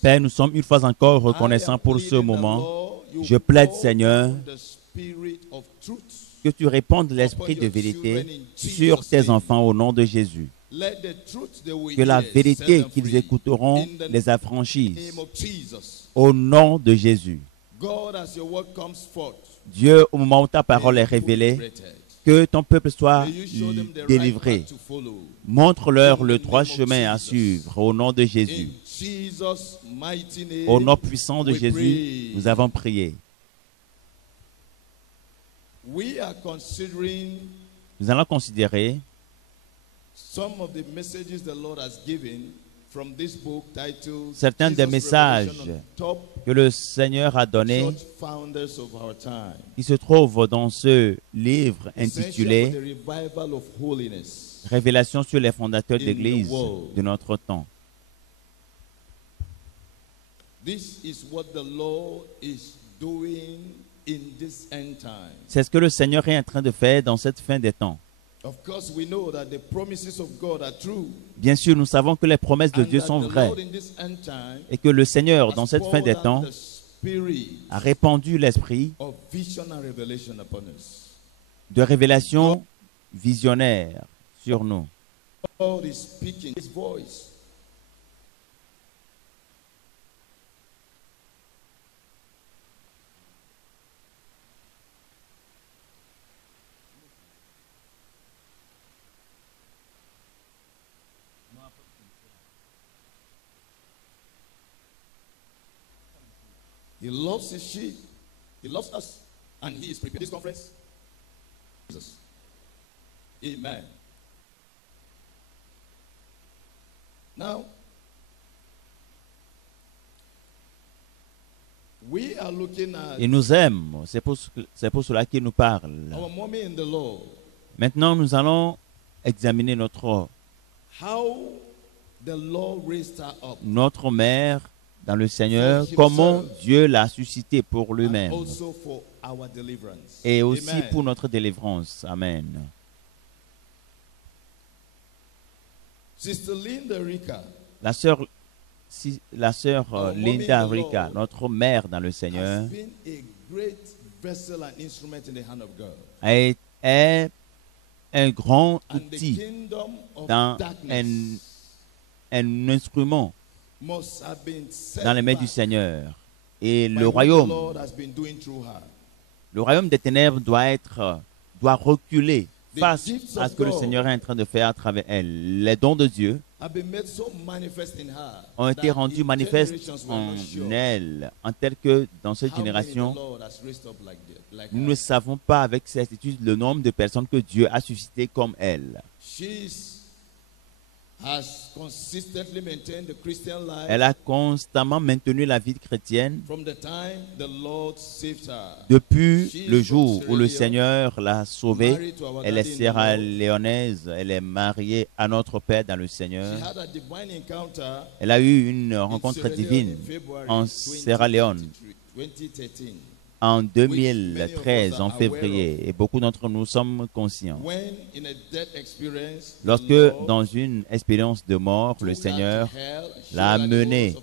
Père, nous sommes une fois encore reconnaissants pour ce moment. Je plaide, Seigneur, que tu répandes l'esprit de vérité sur tes enfants au nom de Jésus. Que la vérité qu'ils écouteront les affranchisse au nom de Jésus. Dieu, au moment où ta parole est révélée, que ton peuple soit délivré. Montre-leur le droit chemin à suivre au nom de Jésus. Au nom puissant de Jésus, nous avons prié. Nous allons considérer certains des messages que le Seigneur a donnés qui se trouvent dans ce livre intitulé Révélation sur les fondateurs d'Église de notre temps. C'est ce que le Seigneur est en train de faire dans cette fin des temps. Bien sûr, nous savons que les promesses de Dieu sont vraies et que le Seigneur, dans cette fin des temps, a répandu l'esprit de révélation visionnaire sur nous. He loves his sheep. He loves us. And he is preparing this conference. Jesus. Amen. Now, we are looking at Il nous aime. C'est pour cela qu'il nous parle. our mommy in the Lord. Maintenant, nous allons examiner How the Lord raised her up. notre mère dans le Seigneur, comment Dieu l'a suscité pour lui-même et aussi pour notre délivrance. Amen. La sœur Linda Rika, notre mère dans le Seigneur, est un grand outil dans un instrument dans les mains du Seigneur. Et le royaume des ténèbres doit reculer face à ce que le Seigneur est en train de faire à travers elle. Les dons de Dieu ont été rendus manifestes en elle, en tel que dans cette génération, nous ne savons pas avec certitude le nombre de personnes que Dieu a suscitées comme elle. Elle a constamment maintenu la vie chrétienne depuis le jour où le Seigneur l'a sauvée. Elle est sierra-léonaise, elle est mariée à notre Père dans le Seigneur. Elle a eu une rencontre divine en Sierra Leone en 2013, en février, et beaucoup d'entre nous sommes conscients. Lorsque, dans une expérience de mort, le Seigneur l'a amené,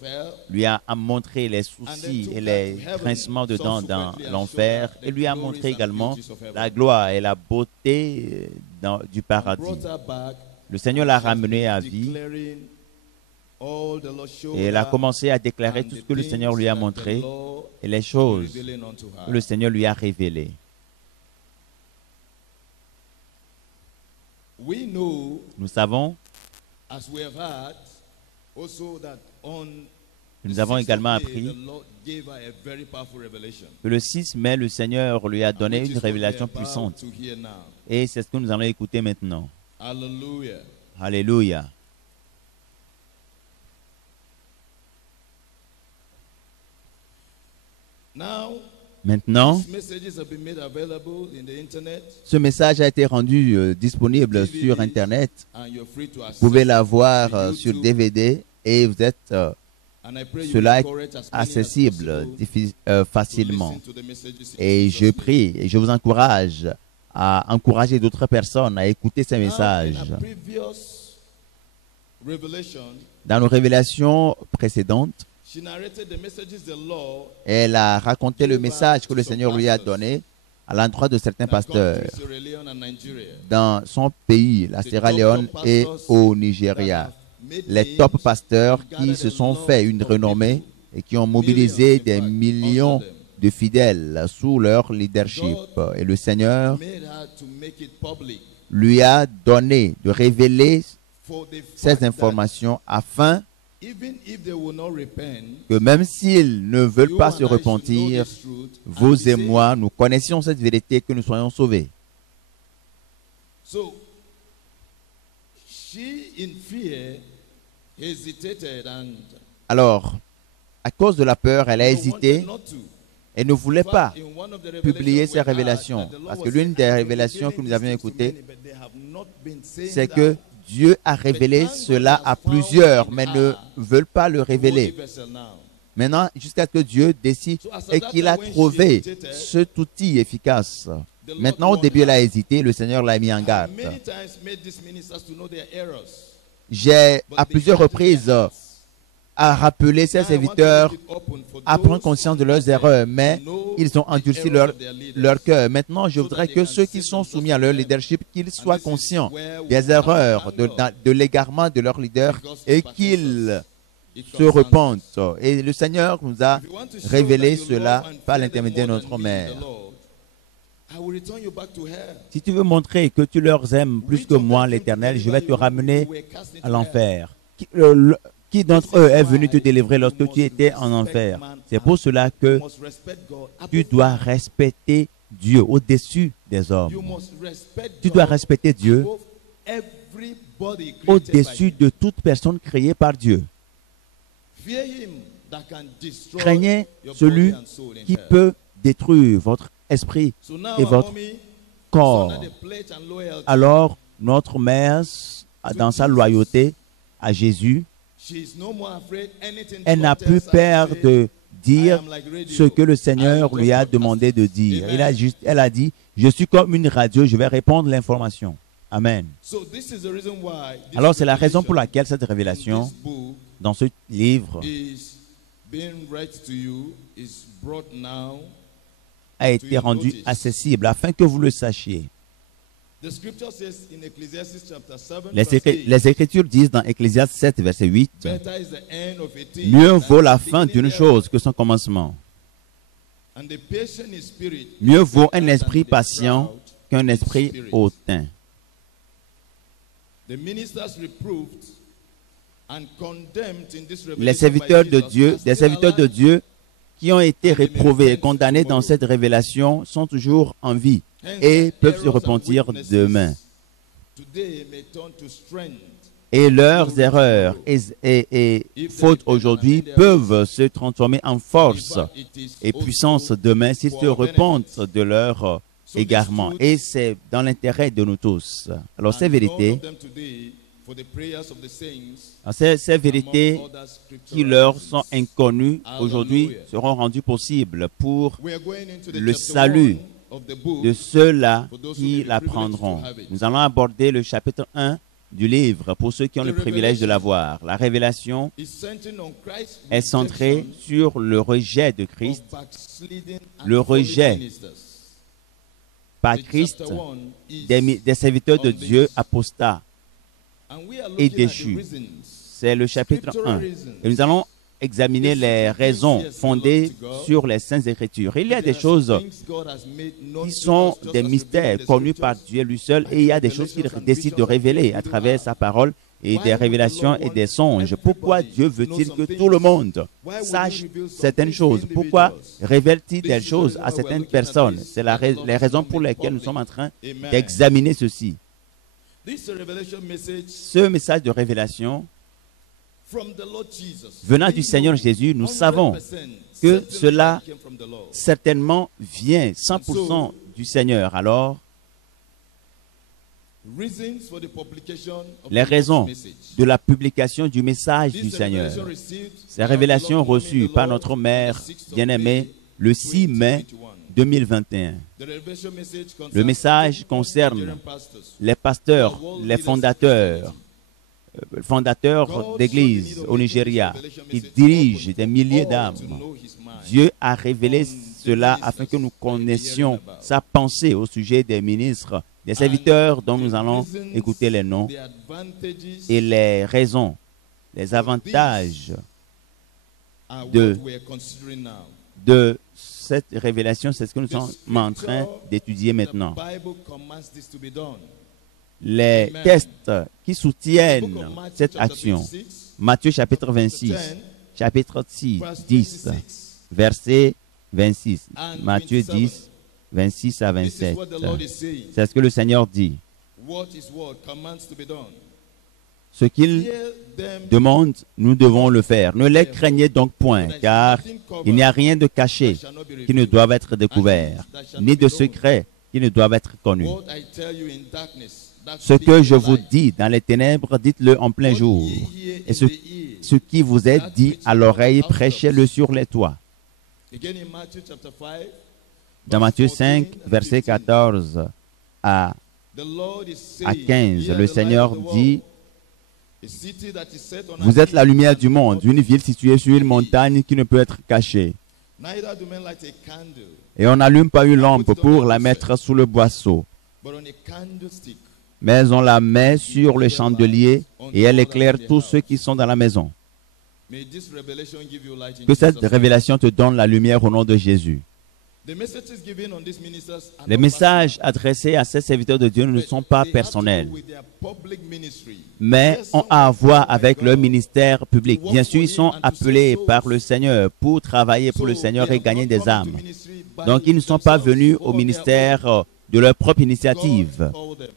lui a montré les soucis et les grincements de dents dans l'enfer, et lui a montré également la gloire et la beauté du paradis. Le Seigneur l'a ramené à vie, et elle a commencé à déclarer tout ce que le Seigneur lui a montré et les choses que le Seigneur lui a révélées. Nous savons, nous avons également appris que le 6 mai, le Seigneur lui a donné une révélation puissante. Et c'est ce que nous allons écouter maintenant. Alléluia. Alléluia. Maintenant, ce message a été rendu disponible sur Internet. Vous pouvez l'avoir sur DVD et vous êtes cela est accessible facilement. Et je prie et je vous encourage à encourager d'autres personnes à écouter ces messages. revelation, Dans nos révélations précédentes, she narrated the messages the Lord elle a raconté le message que le Seigneur lui a donné à l'endroit de certains that come pasteurs to Sierra Leone and Nigeria. dans son pays, la Sierra Leone et au Nigeria. Les top pasteurs qui se sont fait une renommée et qui ont mobilisé des millions de fidèles sous leur leadership. Et le Seigneur Made her to make it public lui a donné de révéler for the ces fact that informations afin even if they will not repent, que même s'ils ne veulent you pas and se I should repentir, know this truth and vous be et saved. moi, nous connaissions cette vérité, que nous soyons sauvés. So she in fear hesitated and Alors, à cause de la peur, elle a wanted hésité not to. et ne voulait pas In one of the publier revelations ces we had, révélations. that the Lord Parce que was l'une saying, des "I have révélations que been nous avions giving this to écoutées, many, but they have not been saying c'est that." que Dieu a révélé cela à plusieurs, mais ne veulent pas le révéler. Holy vessel now. Maintenant, jusqu'à ce que Dieu décide et qu'il a trouvé cet outil efficace. Maintenant, au début, elle a hésité, le Seigneur l'a mis en garde. Many times made these ministers to know their errors. J'ai à plusieurs reprises à rappeler ces serviteurs à prendre conscience de leurs erreurs, mais ils ont endurci leur cœur. Maintenant, je voudrais que ceux qui sont soumis à leur leadership, qu'ils soient conscients des erreurs, de l'égarement de leur leader et qu'ils se repentent. Et le Seigneur nous a révélé cela par l'intermédiaire de notre mère. Si tu veux montrer que tu leur aimes plus que moi, l'Éternel, je vais te ramener à l'enfer. Qui d'entre eux est venu te délivrer lorsque tu étais en enfer? C'est pour cela que tu dois respecter Dieu au-dessus des hommes. Tu dois respecter Dieu au-dessus de toute personne créée par Dieu. Craignez celui qui peut détruire votre esprit et votre corps. Alors, notre mère, dans sa loyauté à Jésus, elle n'a plus peur de dire ce que le Seigneur lui a demandé de dire. Elle a dit, je suis comme une radio, je vais répondre l'information. Amen. Alors, c'est la raison pour laquelle cette révélation, dans ce livre, a été rendue accessible afin que vous le sachiez. Les Écritures disent dans Ecclésiaste 7, verset 8, « Mieux vaut la fin d'une chose que son commencement. Mieux vaut un esprit patient qu'un esprit hautain. » Les serviteurs de Dieu, des serviteurs de Dieu qui ont été réprouvés et condamnés dans cette révélation sont toujours en vie et peuvent se repentir demain. Et leurs erreurs et fautes aujourd'hui peuvent se transformer en force et puissance demain s'ils se repentent de leur égarement. Et c'est dans l'intérêt de nous tous. Alors ces vérités, ces vérités qui leur sont inconnues aujourd'hui seront rendues possibles pour le salut de ceux-là qui l'apprendront. Nous allons aborder le chapitre 1 du livre pour ceux qui ont le privilège de l'avoir. La révélation est centrée sur le rejet de Christ, le rejet par Christ des serviteurs de Dieu apostats et déchus. C'est le chapitre 1. Et nous allons examiner les raisons fondées sur les Saintes Écritures. Il y a des choses qui sont des mystères connus par Dieu lui seul et il y a des choses qu'il décide de révéler à travers sa parole et des révélations et des songes. Pourquoi Dieu veut-il que tout le monde sache certaines choses? Pourquoi révèle-t-il des choses à certaines personnes? C'est les raisons pour lesquelles nous sommes en train d'examiner ceci. Ce message de révélation venant du Seigneur Jésus, nous savons que cela certainement vient 100% du Seigneur. Alors, les raisons de la publication du message du Seigneur, ces révélations reçues par notre mère bien-aimée le 6 mai 2021. Le message concerne les pasteurs, les fondateurs, fondateur d'église au Nigeria. Il dirige des milliers d'âmes. Dieu a révélé cela afin que nous connaissions sa pensée au sujet des ministres, des serviteurs dont nous allons écouter les noms et les raisons, les avantages de cette révélation. C'est ce que nous sommes en train d'étudier maintenant. Les textes qui soutiennent cette action. Matthieu chapitre 26, chapitre 10, verset 26. Matthieu 10, 26 à 27. C'est ce que le Seigneur dit. Ce qu'il demande, nous devons le faire. Ne les craignez donc point, car il n'y a rien de caché qui ne doive être découvert, ni de secret qui ne doivent être connus. Ce que je vous dis dans les ténèbres, dites-le en plein jour. Et ce qui vous est dit à l'oreille, prêchez-le sur les toits. Dans Matthieu 5, verset 14 à 15, le Seigneur dit: vous êtes la lumière du monde, une ville située sur une montagne qui ne peut être cachée. Et on n'allume pas une lampe pour la mettre sous le boisseau, mais on la met sur le chandelier et elle éclaire tous ceux qui sont dans la maison. Que cette révélation te donne la lumière au nom de Jésus. Les messages adressés à ces serviteurs de Dieu ne sont pas personnels, mais ont à voir avec leur ministère public. Bien sûr, ils sont appelés par le Seigneur pour travailler pour le Seigneur et gagner des âmes. Donc, ils ne sont pas venus au ministère de leur propre initiative.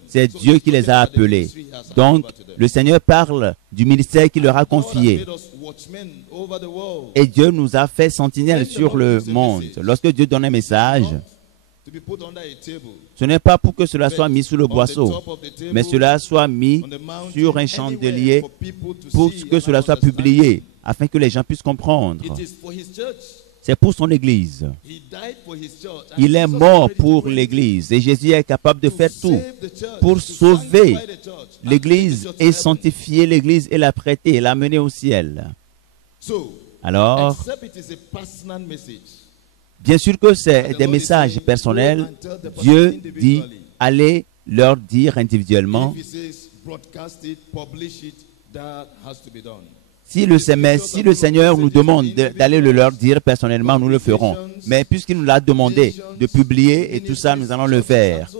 C'est Dieu qui les a appelés. Donc, le Seigneur parle du ministère qu'il leur a confié. Et Dieu nous a fait sentinelles sur le monde. Lorsque Dieu donne un message, ce n'est pas pour que cela soit mis sous le boisseau, mais cela soit mis sur un chandelier pour que cela soit publié, afin que les gens puissent comprendre. C'est pour son Église. Il est mort pour l'Église et Jésus est capable de faire tout pour sauver l'Église et sanctifier l'Église et la prêter et l'amener au ciel. Alors, bien sûr que c'est des messages personnels. Dieu dit, allez leur dire individuellement. Si le Seigneur nous demande d'aller le leur dire personnellement, nous le ferons. Mais puisqu'il nous l'a demandé de publier et tout ça, nous allons le faire.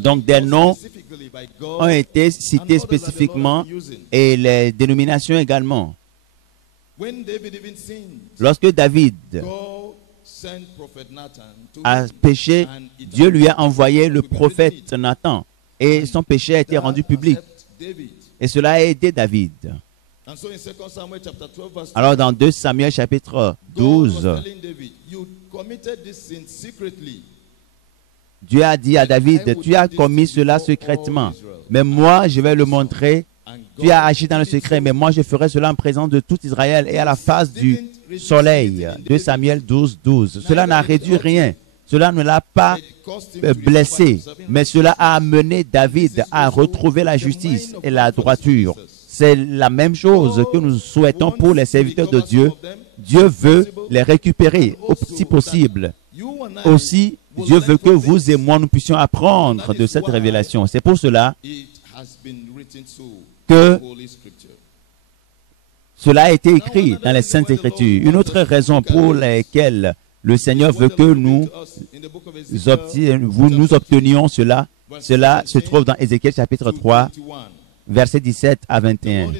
Donc des noms ont été cités spécifiquement et les dénominations également. Lorsque David a péché, Dieu lui a envoyé le prophète Nathan et son péché a été rendu public. Et cela a aidé David. Alors dans 2 Samuel chapitre 12, Dieu a dit à David, tu as commis cela secrètement, mais moi je vais le montrer. Tu as agi dans le secret, mais moi je ferai cela en présence de tout Israël et à la face du soleil. 2 Samuel 12, 12. Cela n'a réduit rien. Cela ne l'a pas blessé, mais cela a amené David à retrouver la justice et la droiture. C'est la même chose que nous souhaitons pour les serviteurs de Dieu. Dieu veut les récupérer si possible. Aussi, Dieu veut que vous et moi, nous puissions apprendre de cette révélation. C'est pour cela que cela a été écrit dans les Saintes Écritures. Une autre raison pour laquelle le Seigneur veut que nous obtenions cela, cela se trouve dans Ézéchiel chapitre 3, versets 17 à 21.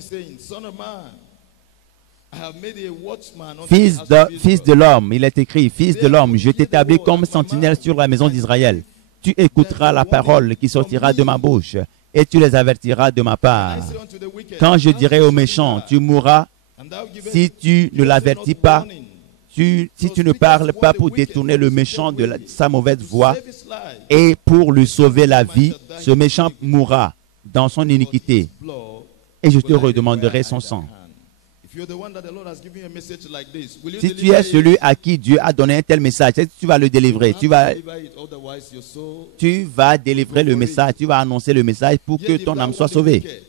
Fils de l'homme, il est écrit, fils de l'homme, je t'établis comme sentinelle sur la maison d'Israël. Tu écouteras la parole qui sortira de ma bouche et tu les avertiras de ma part. Quand je dirai aux méchants, tu mourras, si tu ne l'avertis pas, si tu ne parles pas pour détourner le méchant de sa mauvaise voie et pour lui sauver la vie, ce méchant mourra dans son iniquité et je te redemanderai son sang. Si tu es celui à qui Dieu a donné un tel message, tu vas le délivrer. Tu vas délivrer le message, tu vas annoncer le message pour que ton âme soit sauvée.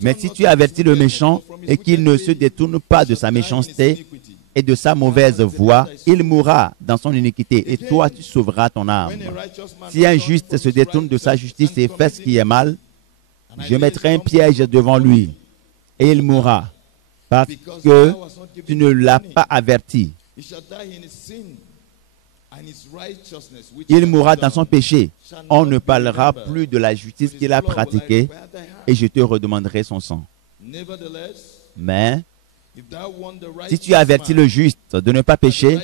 Mais si tu avertis le méchant et qu'il ne se détourne pas de sa méchanceté et de sa mauvaise voie, il mourra dans son iniquité et toi tu sauveras ton âme. Si un juste se détourne de sa justice et fait ce qui est mal, je mettrai un piège devant lui et il mourra parce que tu ne l'as pas averti. Il mourra dans son péché. On ne parlera plus de la justice qu'il a pratiquée et je te redemanderai son sang. Mais si tu avertis le juste de ne pas pécher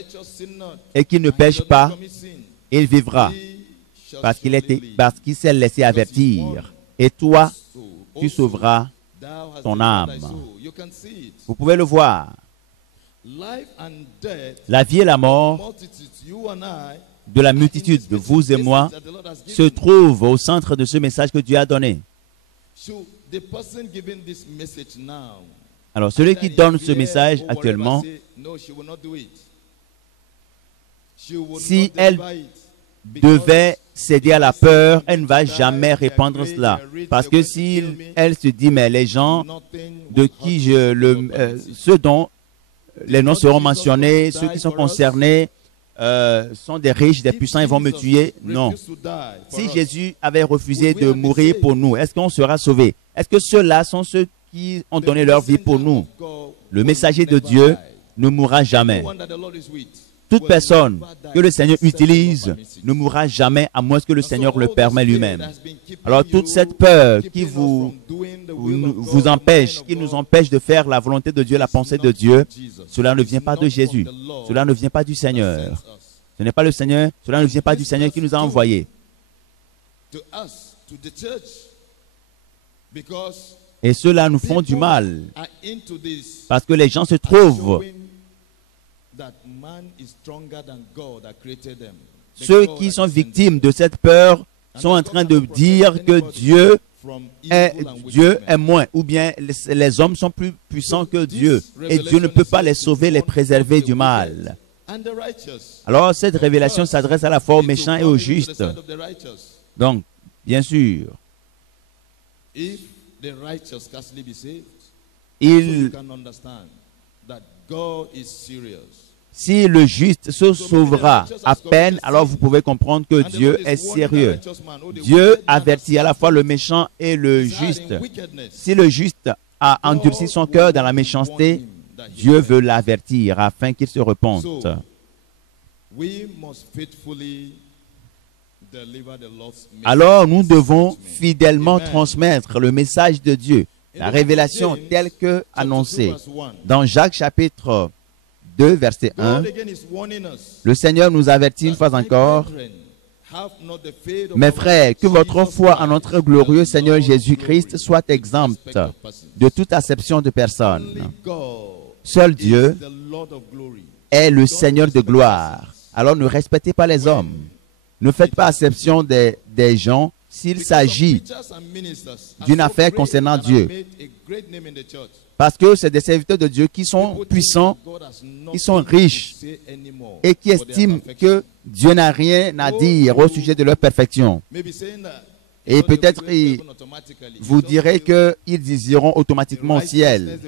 et qu'il ne pêche pas, il vivra parce qu'il s'est laissé avertir. Et toi, tu sauveras ton âme. Vous pouvez le voir. La vie et la mort de la multitude de vous et moi se trouvent au centre de ce message que Dieu a donné. Alors, celui qui donne ce message actuellement, si elle devait céder à la peur, elle ne va jamais répandre cela. Parce que si elle se dit, mais les gens de qui ceux dont les noms seront mentionnés, ceux qui sont concernés sont des riches, des puissants, ils vont me tuer. Non. Si Jésus avait refusé de mourir pour nous, est-ce qu'on sera sauvé? Est-ce que ceux-là sont ceux qui ont donné leur vie pour nous? Le messager de Dieu ne mourra jamais. Toute personne que le Seigneur utilise ne mourra jamais à moins que le Seigneur le permette lui-même. Alors toute cette peur qui vous empêche, qui nous empêche de faire la volonté de Dieu, la pensée de Dieu, cela ne vient pas de Jésus. Cela ne vient pas du Seigneur. Ce n'est pas le Seigneur, cela ne vient pas du Seigneur qui nous a envoyés. Et ceux-là nous font du mal parce que les gens se trouvent. Ceux qui sont victimes de cette peur sont en train de dire que Dieu est moins, ou bien les hommes sont plus puissants que Dieu, et Dieu ne peut pas les sauver, les préserver du mal. Alors cette révélation s'adresse à la fois aux méchants et aux justes. Donc, bien sûr, si le juste se sauvera à peine, alors vous pouvez comprendre que Dieu est sérieux. Dieu avertit à la fois le méchant et le juste. Si le juste a endurci son cœur dans la méchanceté, Dieu veut l'avertir afin qu'il se repente. Alors nous devons fidèlement transmettre le message de Dieu, la révélation telle que annoncée. Dans Jacques chapitre 2, verset 1, le Seigneur nous avertit une fois encore: mes frères, que votre foi en notre glorieux Seigneur Jésus-Christ soit exempte de toute acception de personne. Seul Dieu est le Seigneur de gloire. Alors ne respectez pas les hommes. Ne faites pas acception des gens s'il s'agit d'une affaire concernant Dieu. Parce que c'est des serviteurs de Dieu qui sont puissants, qui sont riches et qui estiment que Dieu n'a rien à dire au sujet de leur perfection. Et peut-être vous direz qu'ils iront automatiquement au ciel.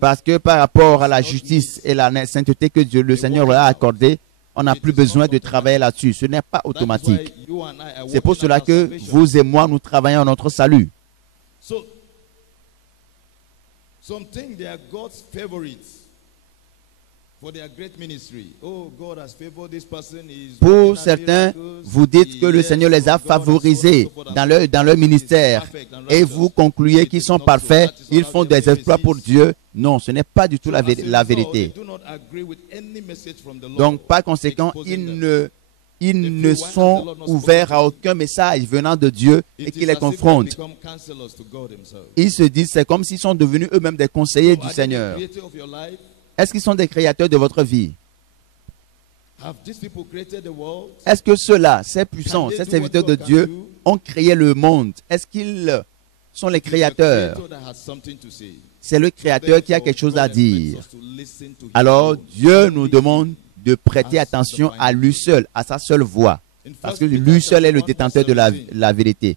Parce que par rapport à la justice et la sainteté que Dieu, le Seigneur leur a accordée, on n'a plus besoin de travailler là-dessus. Ce n'est pas automatique. C'est pour cela que vous et moi, nous travaillons à notre salut. Pour certains, vous dites que le Seigneur les a favorisés dans leur ministère et vous concluez qu'ils sont parfaits, ils font des exploits pour Dieu. Non, ce n'est pas du tout la vérité. Donc, par conséquent, ils ne sont ouverts à aucun message venant de Dieu et qui les confronte. Ils se disent, c'est comme s'ils sont devenus eux-mêmes des conseillers du Seigneur. Est-ce qu'ils sont des créateurs de votre vie? Est-ce que ceux-là, ces puissants, ces serviteurs de Dieu, ont créé le monde? Est-ce qu'ils sont les créateurs. C'est le Créateur qui a quelque chose à dire. Alors Dieu nous demande de prêter attention à lui seul, à sa seule voix. Parce que lui seul est le détenteur de la vérité.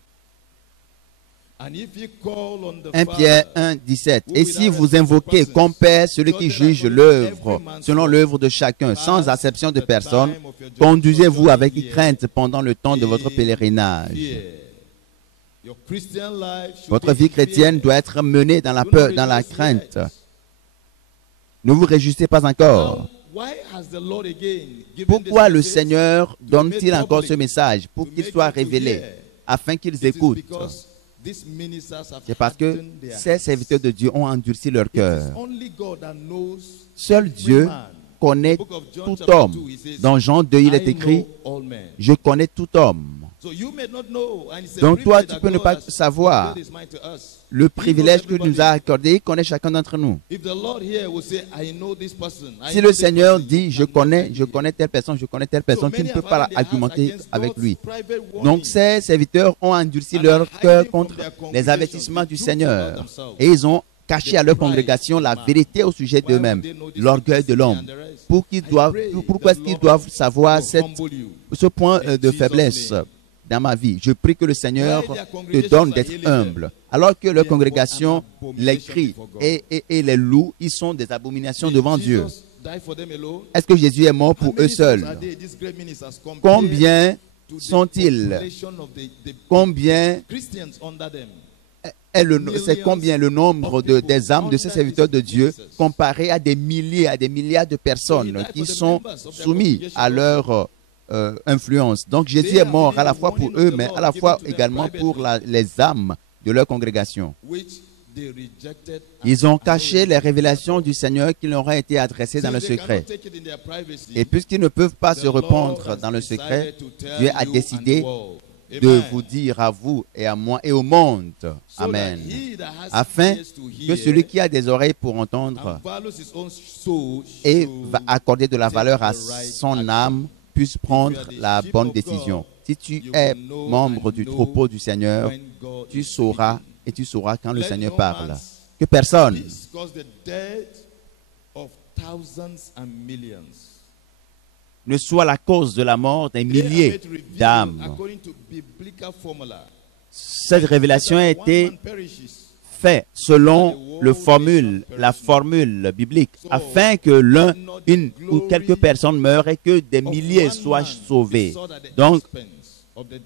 1 Pierre 1, 17. Et si vous invoquez comme Père celui qui juge l'œuvre, selon l'œuvre de chacun, sans acception de personne, conduisez-vous avec crainte pendant le temps de votre pèlerinage. Votre vie chrétienne doit être menée dans la peur, dans la crainte. Ne vous réjouissez pas encore. Pourquoi le Seigneur donne-t-il encore ce message? Pour qu'il soit révélé, afin qu'ils écoutent. C'est parce que ces serviteurs de Dieu ont endurci leur cœur. Seul Dieu connaît tout homme. Dans Jean 2, il est écrit, « Je connais tout homme ». Donc toi, tu peux ne pas savoir le privilège que nous a accordé, il connaît chacun d'entre nous. Si le Seigneur dit, je connais telle personne, tu ne peux pas argumenter avec lui. Donc ces serviteurs ont endurci leur cœur contre les avertissements du Seigneur. Et ils ont caché à leur congrégation la vérité au sujet d'eux-mêmes, l'orgueil de l'homme. Pourquoi est-ce qu'ils doivent savoir ce point de faiblesse dans ma vie? Je prie que le Seigneur te donne d'être humble. Alors que leur congrégation les crie et les loue, ils sont des abominations devant Dieu. Est-ce que Jésus est mort pour eux seuls? Combien sont-ils? Combien c'est combien le nombre des âmes de ces serviteurs de Dieu comparé à des milliers, à des milliards de personnes qui sont soumis à leur influence. Donc Jésus est mort à la fois pour eux, mais à la fois également pour les âmes de leur congrégation. Ils ont caché les révélations du Seigneur qui leur ont été adressées dans le secret. Et puisqu'ils ne peuvent pas se répandre dans le secret, Dieu a décidé de vous dire à vous et à moi et au monde. Amen. Afin que celui qui a des oreilles pour entendre et va accorder de la valeur à son âme puisse prendre la bonne décision. Si tu es membre du troupeau du Seigneur, tu sauras et tu sauras quand le Seigneur parle. Que personne ne soit la cause de la mort des milliers d'âmes. Cette révélation a été faite selon la formule biblique, afin que une ou quelques personnes meurent et que des milliers soient sauvés. Donc,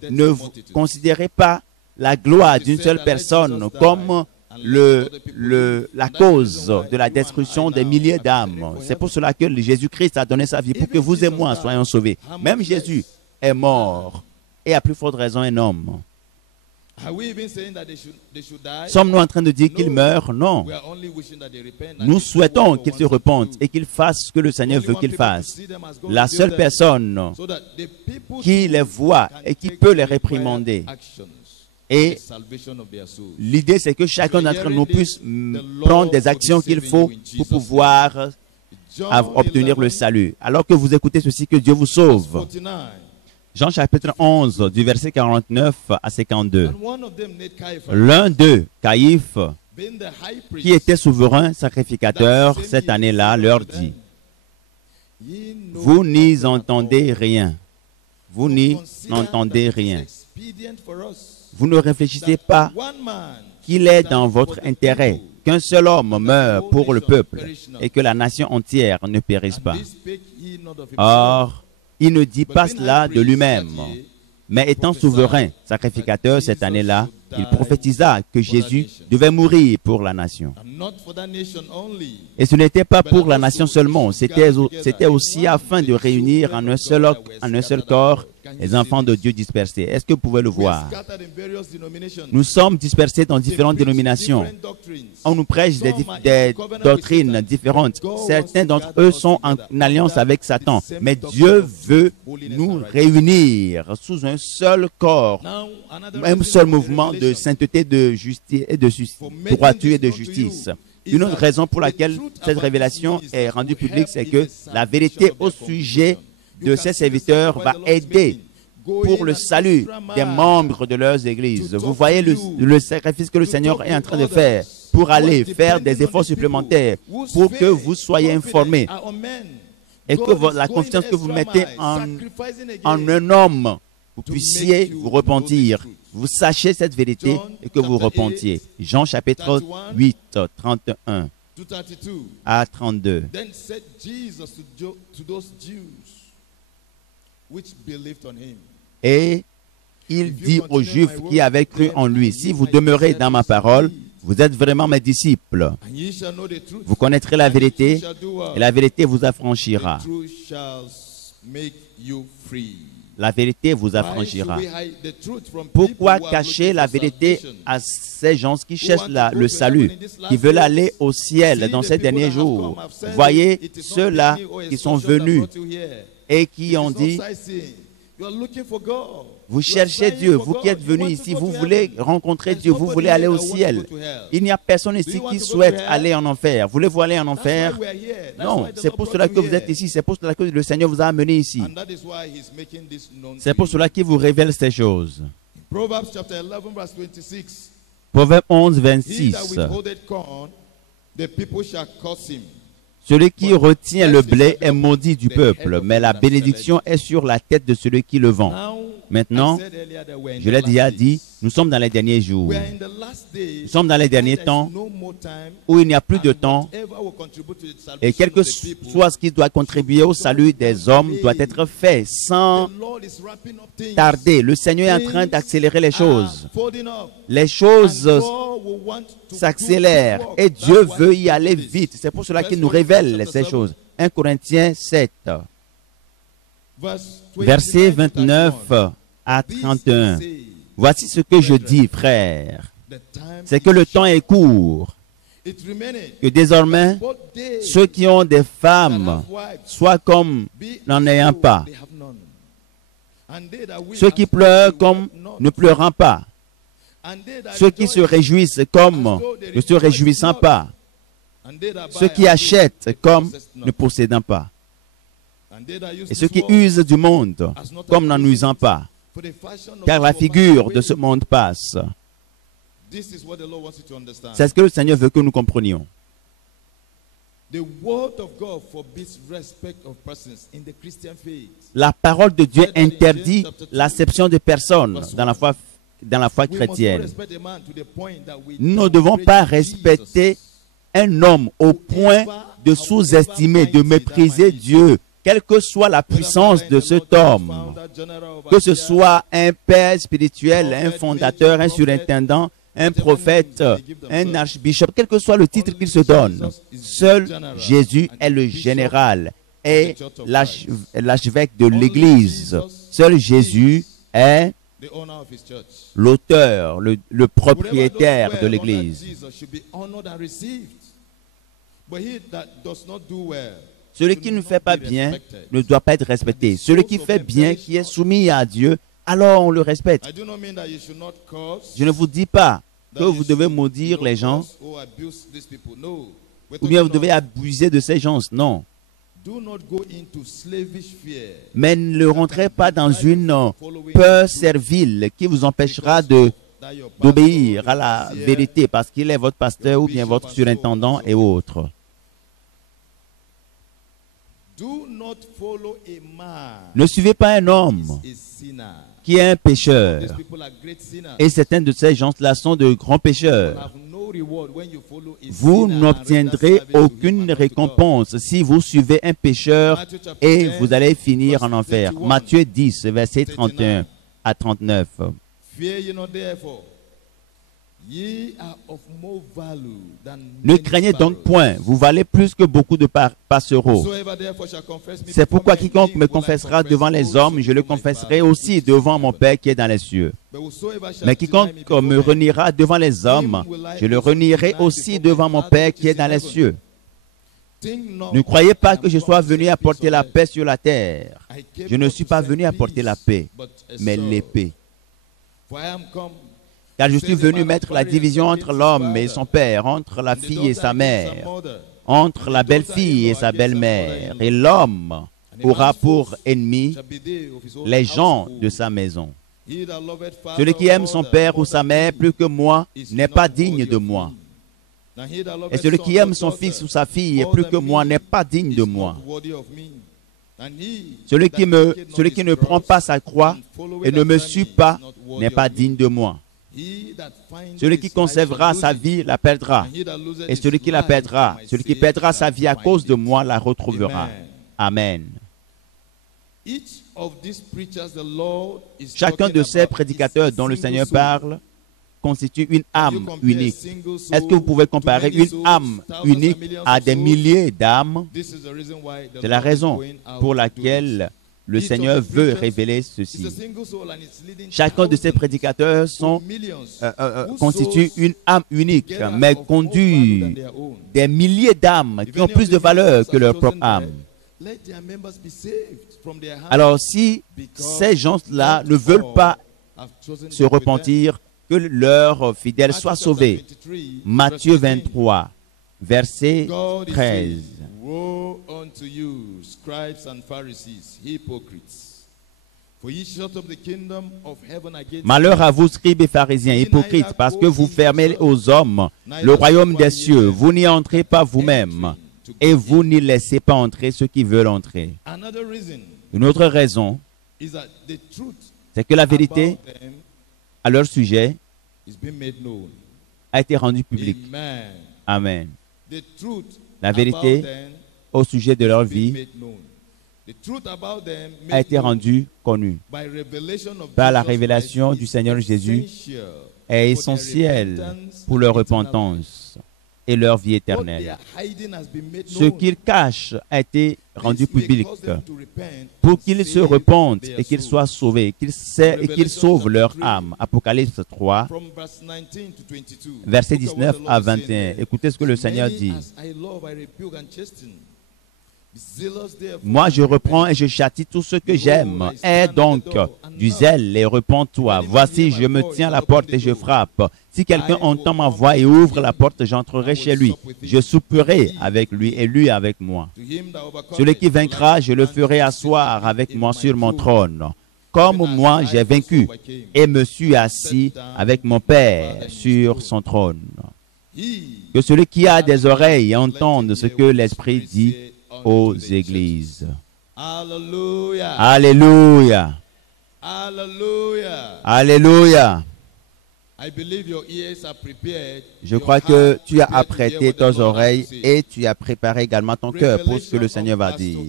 ne considérez pas la gloire d'une seule personne comme la cause de la destruction des milliers d'âmes. C'est pour cela que Jésus-Christ a donné sa vie, pour que vous et moi soyons sauvés. Même Jésus est mort, et à plus forte raison un homme. Sommes-nous en train de dire qu'il meurt? Non. Nous souhaitons qu'il se repente et qu'il fasse ce que le Seigneur veut qu'il fasse. La seule personne qui les voit et qui peut les réprimander. Et l'idée, c'est que chacun d'entre nous puisse prendre des actions qu'il faut pour pouvoir obtenir le salut. Alors que vous écoutez ceci, que Dieu vous sauve. Jean chapitre 11, du verset 49 à 52. L'un d'eux, Caïphe, qui était souverain sacrificateur cette année-là, leur dit, « Vous n'y entendez rien. Vous n'y entendez rien. Vous ne réfléchissez pas qu'il est dans votre intérêt qu'un seul homme meure pour le peuple et que la nation entière ne périsse pas. » Or, il ne dit pas cela de lui-même, mais étant souverain sacrificateur cette année-là, il prophétisa que Jésus devait mourir pour la nation. Et ce n'était pas pour la nation seulement, c'était aussi afin de réunir en un seul corps les enfants de Dieu dispersés. Est-ce que vous pouvez le voir? Nous sommes dispersés dans différentes dénominations. On nous prêche des doctrines différentes. Certains d'entre eux sont en alliance avec Satan. Mais Dieu veut nous réunir sous un seul corps, un seul mouvement de sainteté, de justice et de droiture et de justice. Une autre raison pour laquelle cette révélation est rendue publique, c'est que la vérité au sujet de ces serviteurs va aider pour le salut des membres de leurs églises. Vous voyez le sacrifice que le Seigneur est en train de faire pour aller faire des efforts supplémentaires pour que vous soyez informés et que la confiance que vous mettez en un homme, vous puissiez vous repentir. Vous sachiez cette vérité et que vous repentiez. Jean chapitre 8, 31 à 32. Et il dit aux Juifs qui avaient cru en lui, si vous demeurez dans ma parole, vous êtes vraiment mes disciples. Vous connaîtrez la vérité et la vérité vous affranchira. La vérité vous affranchira. Pourquoi cacher la vérité à ces gens qui cherchent le salut, qui veulent aller au ciel dans ces derniers jours? Voyez ceux-là qui sont venus et qui ont dit, vous cherchez Dieu, vous qui êtes venus ici, vous voulez rencontrer Dieu, vous voulez aller au ciel. Il n'y a personne ici qui souhaite aller en enfer. Voulez-vous aller en enfer? Non, c'est pour cela que vous êtes ici, c'est pour cela que le Seigneur vous a amené ici. C'est pour cela qu'il vous révèle ces choses. Proverbe 11, 26. Celui qui retient le blé est maudit du peuple, mais la bénédiction est sur la tête de celui qui le vend. Maintenant, je l'ai déjà dit, nous sommes dans les derniers jours. Nous sommes dans les derniers temps où il n'y a plus de temps et quel que soit ce qui doit contribuer au salut des hommes doit être fait sans tarder. Le Seigneur est en train d'accélérer les choses. Les choses s'accélèrent et Dieu veut y aller vite. C'est pour cela qu'il nous révèle ces choses. 1 Corinthiens 7, versets 29 à 31. Voici ce que je dis, frères. C'est que le temps est court. Que désormais, ceux qui ont des femmes soient comme n'en ayant pas. Ceux qui pleurent comme ne pleurant pas. Ceux qui se réjouissent comme ne se réjouissant pas. Ceux qui achètent comme ne possédant pas. Et ceux qui usent du monde comme n'en usant pas. Car la figure de ce monde passe. C'est ce que le Seigneur veut que nous comprenions. La parole de Dieu interdit l'acception de personnes dans la foi chrétienne. Nous ne devons pas respecter un homme au point de sous-estimer, de mépriser Dieu, quelle que soit la puissance de cet homme, que ce soit un père spirituel, un fondateur, un surintendant, un prophète, un archbishop, quel que soit le titre qu'il se donne, seul Jésus est le général et l'archevêque de l'Église. Seul Jésus est l'auteur, le propriétaire de l'Église. Celui qui ne fait pas bien ne doit pas être respecté. Celui qui fait bien, qui est soumis à Dieu, alors on le respecte. Je ne vous dis pas que vous devez maudire les gens ou bien vous devez abuser de ces gens. Non. Mais ne rentrez pas dans une peur servile qui vous empêchera d'obéir à la vérité parce qu'il est votre pasteur ou bien votre surintendant et autres. Ne suivez pas un homme qui est un pécheur. Et certains de ces gens-là sont de grands pécheurs. Vous n'obtiendrez aucune récompense si vous suivez un pécheur et vous allez finir en enfer. Matthieu 10, versets 31 à 39. Ne craignez donc point, vous valez plus que beaucoup de passereaux. C'est pourquoi quiconque me confessera devant les hommes, je le confesserai aussi devant mon Père qui est dans les cieux. Mais quiconque me reniera devant les hommes, je le renierai aussi devant mon Père qui est dans les cieux. Ne croyez pas que je sois venu apporter la paix sur la terre. Je ne suis pas venu apporter la paix, mais l'épée. Car je suis venu mettre la division entre l'homme et son père, entre la fille et sa mère, entre la belle-fille et sa belle-mère. Et l'homme aura pour ennemis les gens de sa maison. Celui qui aime son père ou sa mère plus que moi n'est pas digne de moi. Et celui qui aime son fils ou sa fille plus que moi n'est pas digne de moi. Celui qui ne prend pas sa croix et ne me suit pas n'est pas digne de moi. Celui qui conservera sa vie la perdra. Et celui qui la perdra, celui qui perdra sa vie à cause de moi la retrouvera. Amen. Chacun de ces prédicateurs dont le Seigneur parle constitue une âme unique. Est-ce que vous pouvez comparer une âme unique à des milliers d'âmes? C'est la raison pour laquelle le Seigneur veut révéler ceci. Chacun de ces prédicateurs constitue une âme unique, mais conduit des milliers d'âmes qui ont plus de valeur que leur propre âme. Alors si ces gens-là ne veulent pas se repentir, que leurs fidèles soient sauvés. Matthieu 23, verset 13. Woe unto you, scribes and Pharisees, hypocrites! For ye shut up the kingdom of heaven against Malheur à vous, scribes et pharisiens, hypocrites, parce que vous fermez aux hommes le royaume des cieux. Vous n'y entrez pas vous-même, et vous n'y laissez pas entrer ceux qui veulent entrer. Une autre raison, c'est que la vérité à leur sujet a été rendue publique. Amen. La vérité au sujet de leur vie a été rendue connue par la révélation du Seigneur Jésus, est essentielle pour leur repentance et leur vie éternelle. Ce qu'ils cachent a été rendu public pour qu'ils se repentent et qu'ils soient sauvés, et qu'ils sauvent leur âme. Apocalypse 3, versets 19 à 21. Écoutez ce que le Seigneur dit. Moi, je reprends et je châtie tout ce que j'aime. Aie donc du zèle et repens-toi. Voici, je me tiens à la porte et je frappe. Si quelqu'un entend ma voix et ouvre la porte, j'entrerai chez lui. Je souperai avec lui et lui avec moi. Celui qui vaincra, je le ferai asseoir avec moi sur mon trône. Comme moi, j'ai vaincu et me suis assis avec mon Père sur son trône. Que celui qui a des oreilles entende ce que l'Esprit dit aux églises. Alléluia. Alléluia. Alléluia. Alléluia. I believe your ears are prepared. Je crois que tu as apprêté tes oreilles et tu as préparé également ton cœur pour ce que le Seigneur va dire.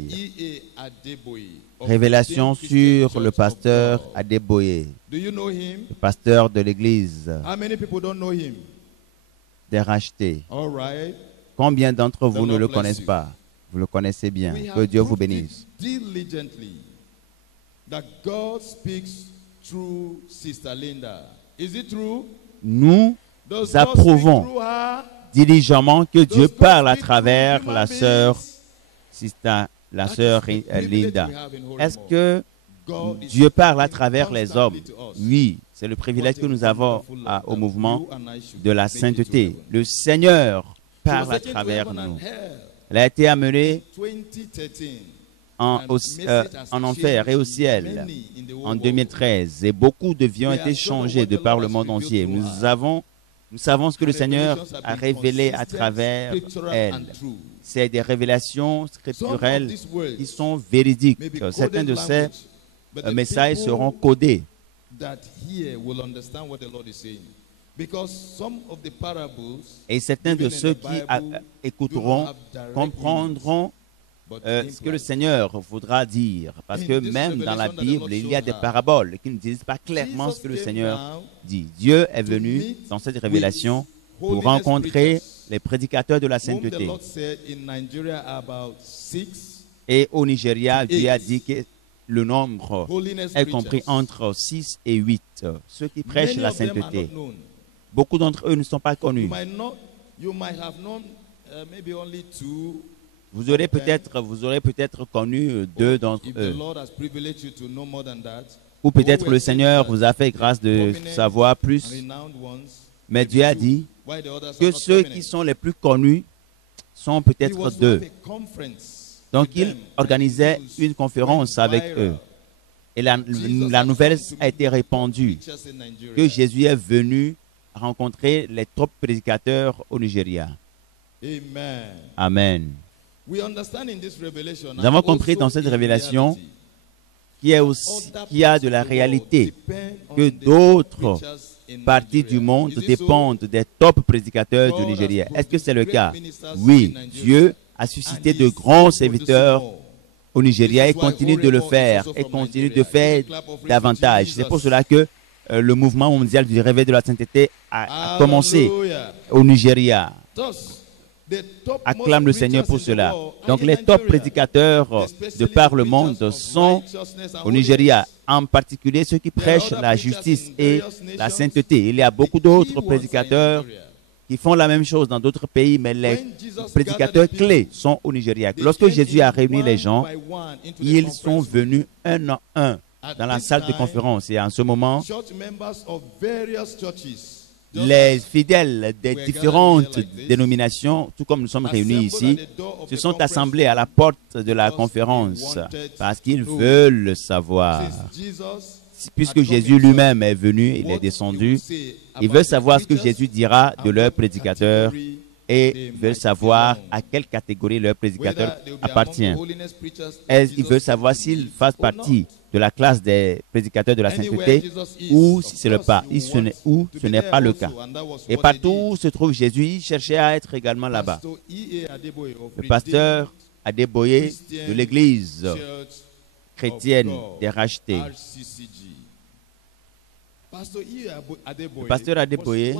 Révélation sur le pasteur Adeboye, le pasteur de l'église des rachetés. Combien d'entre vous ne le connaissent pas? Vous le connaissez bien. Que Dieu vous bénisse. Nous approuvons diligemment que Dieu parle à travers la sœur Linda. Est-ce que Dieu parle à travers les hommes? Oui, c'est le privilège que nous avons au mouvement de la sainteté. Le Seigneur parle à travers nous. Elle a été amenée en enfer et au ciel en 2013 et beaucoup de vies ont été changées de par le monde entier. Nous savons ce que le Seigneur a révélé à travers elle. C'est des révélations scripturelles qui sont véridiques. Certains de ces messages seront codés. Et certains de ceux qui écouteront comprendront ce que le Seigneur voudra dire. Parce que même dans la Bible, il y a des paraboles qui ne disent pas clairement ce que le Seigneur dit. Dieu est venu dans cette révélation pour rencontrer les prédicateurs de la sainteté. Et au Nigeria, Dieu a dit que le nombre est compris entre 6 et 8. Ceux qui prêchent la sainteté. Beaucoup d'entre eux ne sont pas connus. Vous aurez peut-être connu 2 d'entre eux. Ou peut-être le Seigneur vous a fait grâce de savoir plus. Mais Dieu a dit que ceux qui sont les plus connus sont peut-être 2. Donc, il organisait une conférence avec eux. Et la nouvelle a été répandue que Jésus est venu rencontrer les top prédicateurs au Nigeria. Amen. Nous avons compris dans cette révélation qu'il y a de la réalité, que d'autres parties du monde dépendent des top prédicateurs du Nigeria. Est-ce que c'est le cas? Oui, Dieu a suscité de grands serviteurs au Nigeria et continue de le faire et continue de faire davantage. C'est pour cela que le mouvement mondial du réveil de la sainteté a commencé au Nigeria. Acclame le Seigneur pour cela. Donc les top prédicateurs de par le monde sont au Nigeria, en particulier ceux qui prêchent la justice et la sainteté. Il y a beaucoup d'autres prédicateurs qui font la même chose dans d'autres pays, mais les prédicateurs clés sont au Nigeria. Lorsque Jésus a réuni les gens, ils sont venus un à un dans la salle de conférence. Et en ce moment, les fidèles des différentes dénominations, tout comme nous sommes réunis ici, se sont assemblés à la porte de la conférence parce qu'ils veulent savoir. Puisque Jésus lui-même est venu, il est descendu, ils veulent savoir ce que Jésus dira de leur prédicateur et veulent savoir à quelle catégorie leur prédicateur appartient. Ils veulent savoir s'ils fassent partie de la classe des prédicateurs de la sainteté ou si ce n'est pas le cas. Et partout où se trouve Jésus, il cherchait à être également là-bas. Le pasteur Adeboye de l'église chrétienne des rachetés. Le pasteur Adeboye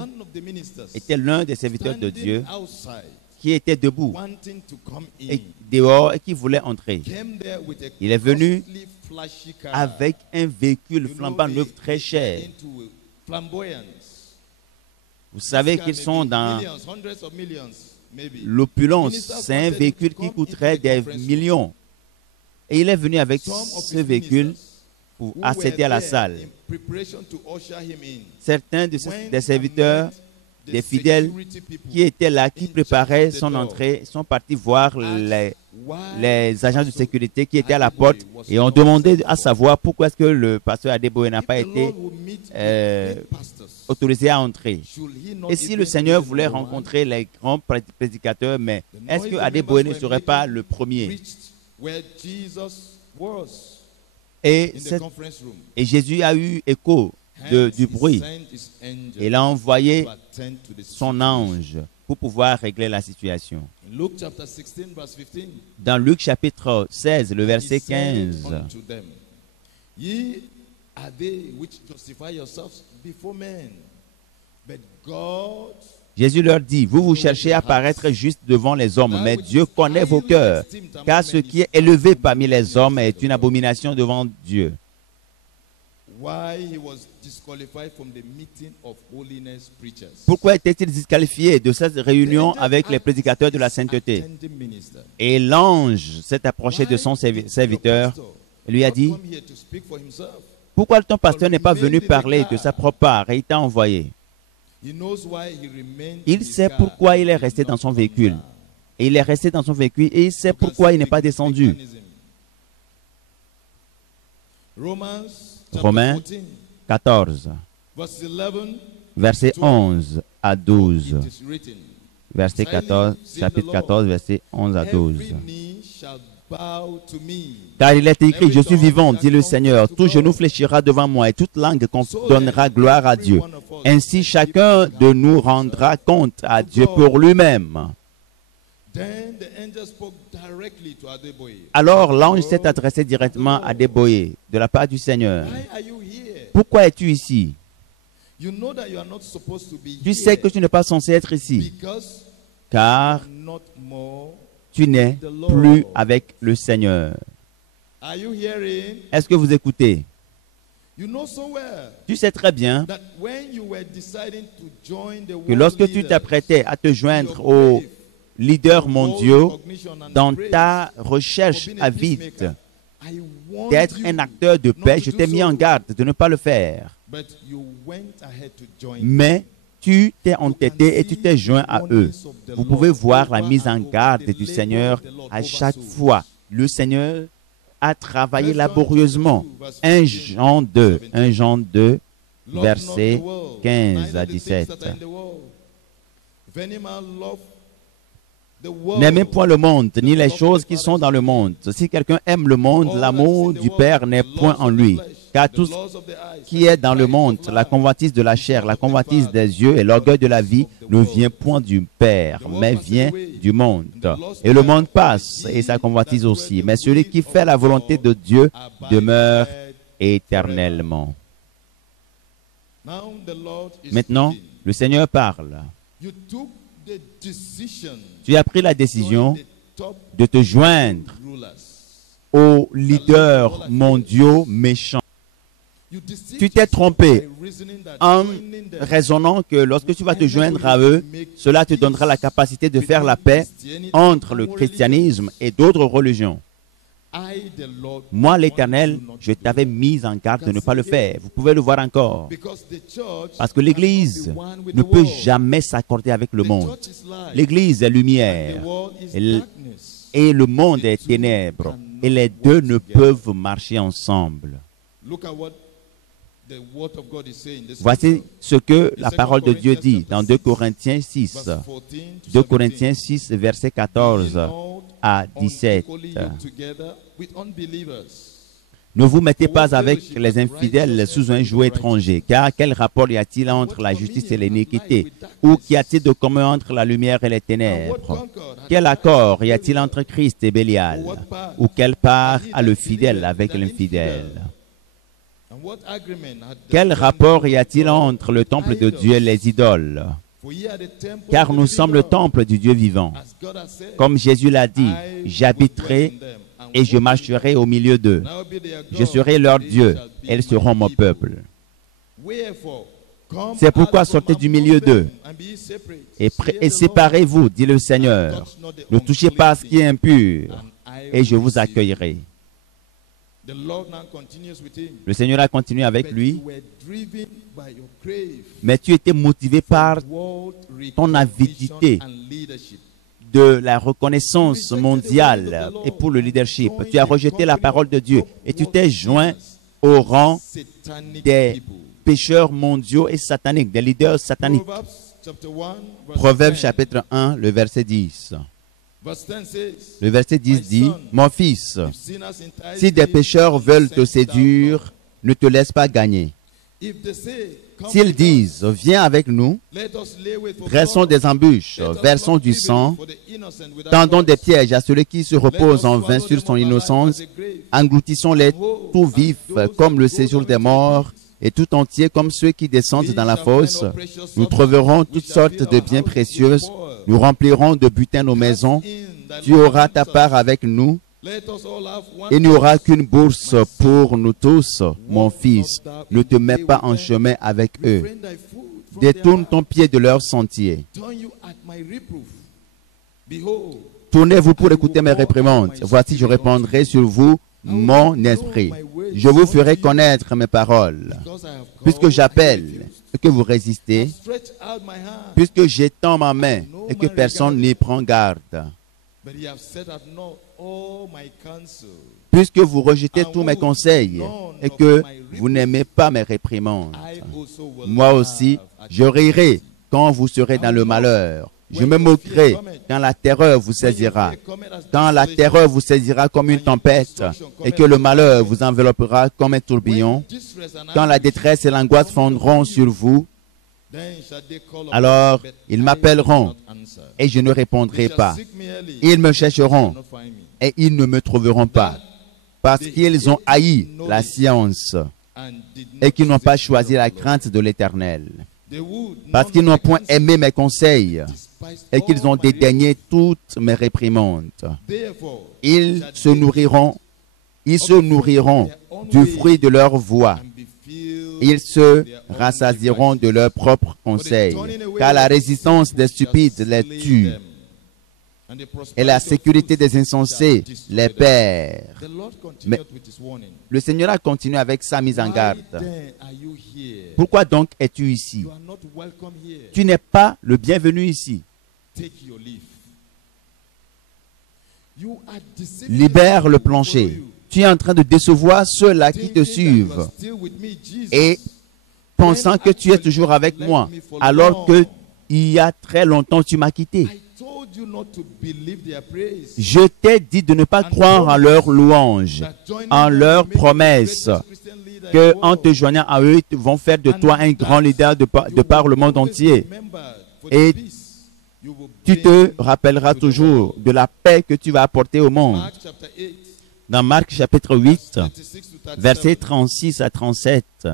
était l'un des serviteurs de Dieu qui était debout et dehors et qui voulait entrer. Il est venu avec un véhicule flambant neuf très cher. Vous savez qu'ils sont dans l'opulence. C'est un véhicule qui coûterait des millions. Et il est venu avec ce véhicule pour accéder à la salle. Certains des serviteurs, des fidèles qui étaient là, qui préparaient son entrée, sont partis voir les agents de sécurité qui étaient à la porte et ont demandé à savoir pourquoi est-ce que le pasteur Adeboye n'a pas été autorisé à entrer. Et si le Seigneur voulait rencontrer les grands prédicateurs, mais est-ce que Adeboye ne serait pas le premier? Et Jésus a eu écho du bruit. Il a envoyé son ange pour pouvoir régler la situation. Dans Luc chapitre 16, le verset 15. Jésus leur dit, vous vous cherchez à paraître juste devant les hommes, mais Dieu connaît vos cœurs, car ce qui est élevé parmi les hommes est une abomination devant Dieu. Pourquoi était-il disqualifié de cette réunion avec les prédicateurs de la sainteté? Et l'ange s'est approché de son serviteur et lui a dit, pourquoi ton pasteur n'est pas venu parler de sa propre part et il t'a envoyé? Il sait pourquoi il est resté dans son véhicule. Et il est resté dans son véhicule et il sait pourquoi il n'est pas descendu. Romains 14, verset 11 à 12. Verset 14, chapitre 14, verset 11 à 12. Car il est écrit, je suis vivant, dit le Seigneur, tout genou fléchira devant moi et toute langue donnera gloire à Dieu. Ainsi chacun de nous rendra compte à Dieu pour lui-même. Alors l'ange s'est adressé directement à Adeboye de la part du Seigneur. Pourquoi es-tu ici? Tu sais que tu n'es pas censé être ici, car tu n'es plus avec le Seigneur. Est-ce que vous écoutez? Tu sais très bien que lorsque tu t'apprêtais à te joindre aux leaders mondiaux dans ta recherche avide d'être un acteur de paix, je t'ai mis en garde de ne pas le faire. Mais tu t'es entêté et tu t'es joint à eux. Vous pouvez voir la mise en garde du Seigneur à chaque fois le Seigneur a travaillé laborieusement. 1 Jean 2, versets 15 à 17. N'aimez point le monde, ni les choses qui sont dans le monde. Si quelqu'un aime le monde, l'amour du Père n'est point en lui. Car tout ce qui est dans le monde, la convoitise de la chair, la convoitise des yeux et l'orgueil de la vie, ne vient point du Père, mais vient du monde. Et le monde passe, et sa convoitise aussi. Mais celui qui fait la volonté de Dieu demeure éternellement. Maintenant, le Seigneur parle. Tu as pris la décision de te joindre aux leaders mondiaux méchants. Tu t'es trompé en raisonnant que lorsque tu vas te joindre à eux, cela te donnera la capacité de faire la paix entre le christianisme et d'autres religions. Moi, l'Éternel, je t'avais mis en garde de ne pas le faire. Vous pouvez le voir encore. Parce que l'Église ne peut jamais s'accorder avec le monde. L'Église est lumière et le monde est ténèbres. Et les deux ne peuvent marcher ensemble. Voici ce que la parole de Dieu dit dans 2 Corinthiens 6. 2 Corinthiens 6, versets 14 à 17. Ne vous mettez pas avec les infidèles sous un joug étranger, car quel rapport y a-t-il entre la justice et l'iniquité? Ou qu'y a-t-il de commun entre la lumière et les ténèbres? Quel accord y a-t-il entre Christ et Bélial? Ou quelle part a le fidèle avec l'infidèle? Quel rapport y a-t-il entre le temple de Dieu et les idoles? Car nous sommes le temple du Dieu vivant. Comme Jésus l'a dit, j'habiterai et je marcherai au milieu d'eux. Je serai leur Dieu, et ils seront mon peuple. C'est pourquoi sortez du milieu d'eux et séparez-vous, dit le Seigneur. Ne touchez pas à ce qui est impur, et je vous accueillerai. Le Seigneur a continué avec lui. Mais tu étais motivé par ton avidité de la reconnaissance mondiale et pour le leadership. Tu as rejeté la parole de Dieu et tu t'es joint au rang des pécheurs mondiaux et sataniques, des leaders sataniques. Proverbe chapitre 1, le verset 10. Le verset 10 dit, « Mon fils, si des pécheurs veulent te séduire, ne te laisse pas gagner. S'ils disent, viens avec nous, dressons des embûches, versons du sang, tendons des pièges à celui qui se repose en vain sur son innocence, engloutissons-les tout vifs comme le séjour des morts, et tout entier comme ceux qui descendent dans la fosse. Nous trouverons toutes sortes de biens précieux, nous remplirons de butin nos maisons, tu auras ta part avec nous, et il n'y aura qu'une bourse pour nous tous, mon fils. Ne te mets pas en chemin avec eux. Détourne ton pied de leur sentier. Tournez-vous pour écouter mes réprimandes. Voici, je répandrai sur vous mon esprit. Je vous ferai connaître mes paroles. Puisque j'appelle et que vous résistez, puisque j'étends ma main et que personne n'y prend garde. Puisque vous rejetez tous mes conseils et que vous n'aimez pas mes réprimandes, moi aussi, je rirai quand vous serez dans le malheur. Je me moquerai quand la terreur vous saisira. Quand la terreur vous saisira comme une tempête et que le malheur vous enveloppera comme un tourbillon, quand la détresse et l'angoisse fondront sur vous, alors ils m'appelleront et je ne répondrai pas. Ils me chercheront et ils ne me trouveront pas, parce qu'ils ont haï la science et qu'ils n'ont pas choisi la crainte de l'Éternel, parce qu'ils n'ont point aimé mes conseils et qu'ils ont dédaigné toutes mes réprimandes. Ils se nourriront du fruit de leur voix. Ils se rassasieront de leurs propres conseils, car la résistance des stupides les tue, et la sécurité des insensés les perd. Mais le Seigneur a continué avec sa mise en garde. Pourquoi donc es-tu ici? Tu n'es pas le bienvenu ici. Libère le plancher. Tu es en train de décevoir ceux-là qui te suivent. Et pensant que tu es toujours avec moi, alors que il y a très longtemps tu m'as quitté. Je t'ai dit de ne pas croire en leurs louanges, en leurs promesses, qu'en te joignant à eux, ils vont faire de toi un grand leader de par le monde entier. Et tu te rappelleras toujours de la paix que tu vas apporter au monde. Dans Marc chapitre 8, versets 36 à 37,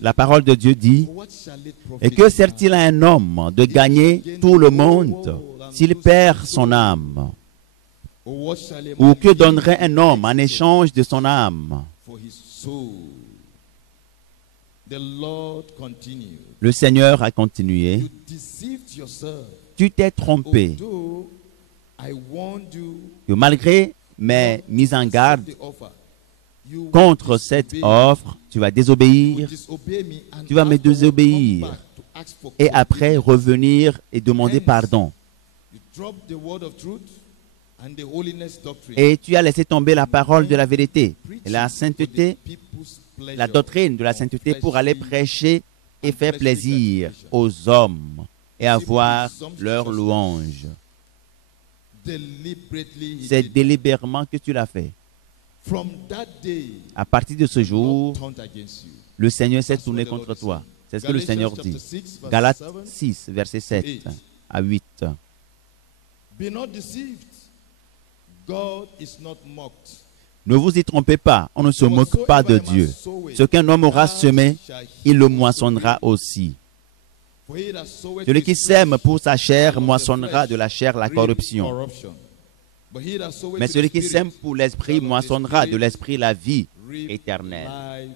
la parole de Dieu dit, « Et que sert-il à un homme de gagner tout le monde s'il perd son âme? Ou que donnerait un homme en échange de son âme? » Le Seigneur a continué, « Tu t'es trompé, que malgré mes mises en garde contre cette offre, tu vas désobéir, tu vas me désobéir et après revenir et demander pardon. Et tu as laissé tomber la parole de la vérité et la sainteté, la doctrine de la sainteté pour aller prêcher et faire plaisir aux hommes et avoir leur louange. C'est délibérément que tu l'as fait. À partir de ce jour, le Seigneur s'est tourné contre toi. C'est ce que le Seigneur dit. Galates 6, verset 7 à 8. Ne vous y trompez pas, on ne se moque pas de Dieu. Ce qu'un homme aura semé, il le moissonnera aussi. Celui qui sème pour sa chair moissonnera de la chair la corruption. Mais celui qui sème pour l'esprit moissonnera de l'esprit la vie éternelle.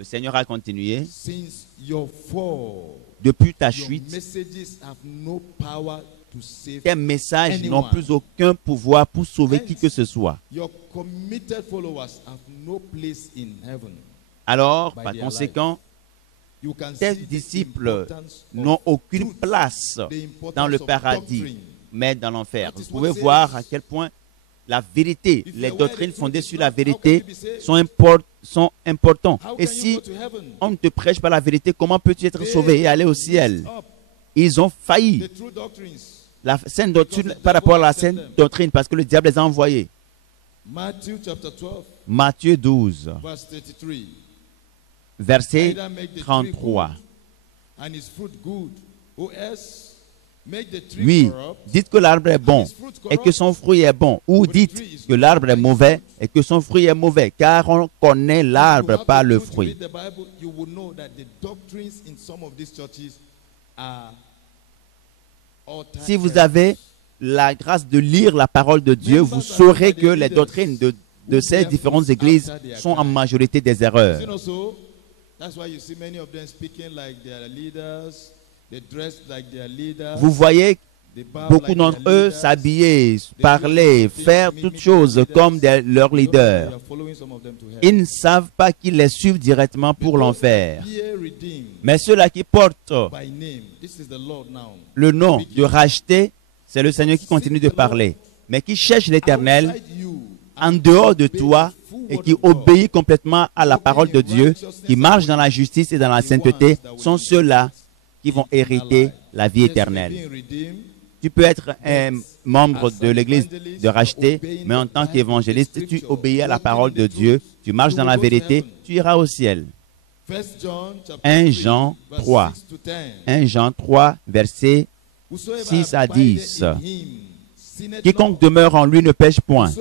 Le Seigneur a continué. Depuis ta chute, tes messages n'ont plus aucun pouvoir pour sauver qui que ce soit. Alors, par conséquent, tes disciples n'ont aucune place dans le paradis, mais dans l'enfer. Vous pouvez voir à quel point la vérité, les doctrines fondées sur la vérité sont importantes. Et si on ne te prêche pas la vérité, comment peux-tu être sauvé et aller au ciel? Ils ont failli la sainte doctrine par rapport à la sainte doctrine parce que le diable les a envoyés. Matthieu 12. Verset 33. Oui, dites que l'arbre est bon et que son fruit est bon. Ou dites que l'arbre est mauvais et que son fruit est mauvais. Car on connaît l'arbre par le fruit. Si vous avez la grâce de lire la parole de Dieu, vous saurez que les doctrines de ces différentes églises sont en majorité des erreurs. Vous voyez beaucoup d'entre eux s'habiller, parler, faire toutes choses comme leurs leaders. Ils ne savent pas qu'ils les suivent directement pour l'enfer. Mais ceux-là qui portent le nom de racheter, c'est le Seigneur qui continue de parler. Mais qui cherchent l'Éternel en dehors de toi et qui obéissent complètement à la parole de Dieu, qui marchent dans la justice et dans la sainteté, sont ceux-là qui vont hériter la vie éternelle. Tu peux être un membre de l'église de racheter, mais en tant qu'évangéliste, tu obéis à la parole de Dieu, tu marches dans la vérité, tu iras au ciel. 1 Jean 3. 1 Jean 3, versets 6 à 10. Quiconque demeure en lui ne pêche point.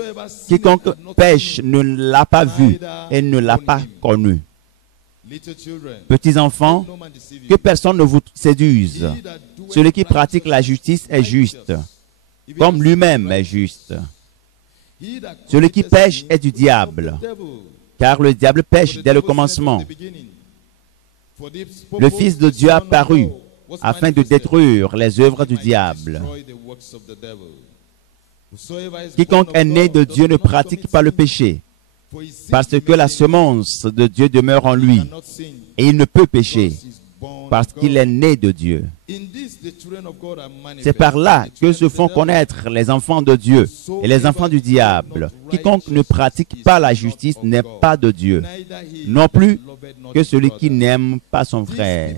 Quiconque pêche ne l'a pas vu et ne l'a pas connu. Petits enfants, que personne ne vous séduise. Celui qui pratique la justice est juste, comme lui-même est juste. Celui qui pêche est du diable, car le diable pêche dès le commencement. Le Fils de Dieu a paru afin de détruire les œuvres du diable. Quiconque est né de Dieu ne pratique pas le péché, parce que la semence de Dieu demeure en lui, et il ne peut pécher, parce qu'il est né de Dieu. C'est par là que se font connaître les enfants de Dieu et les enfants du diable. Quiconque ne pratique pas la justice n'est pas de Dieu, non plus que celui qui n'aime pas son frère.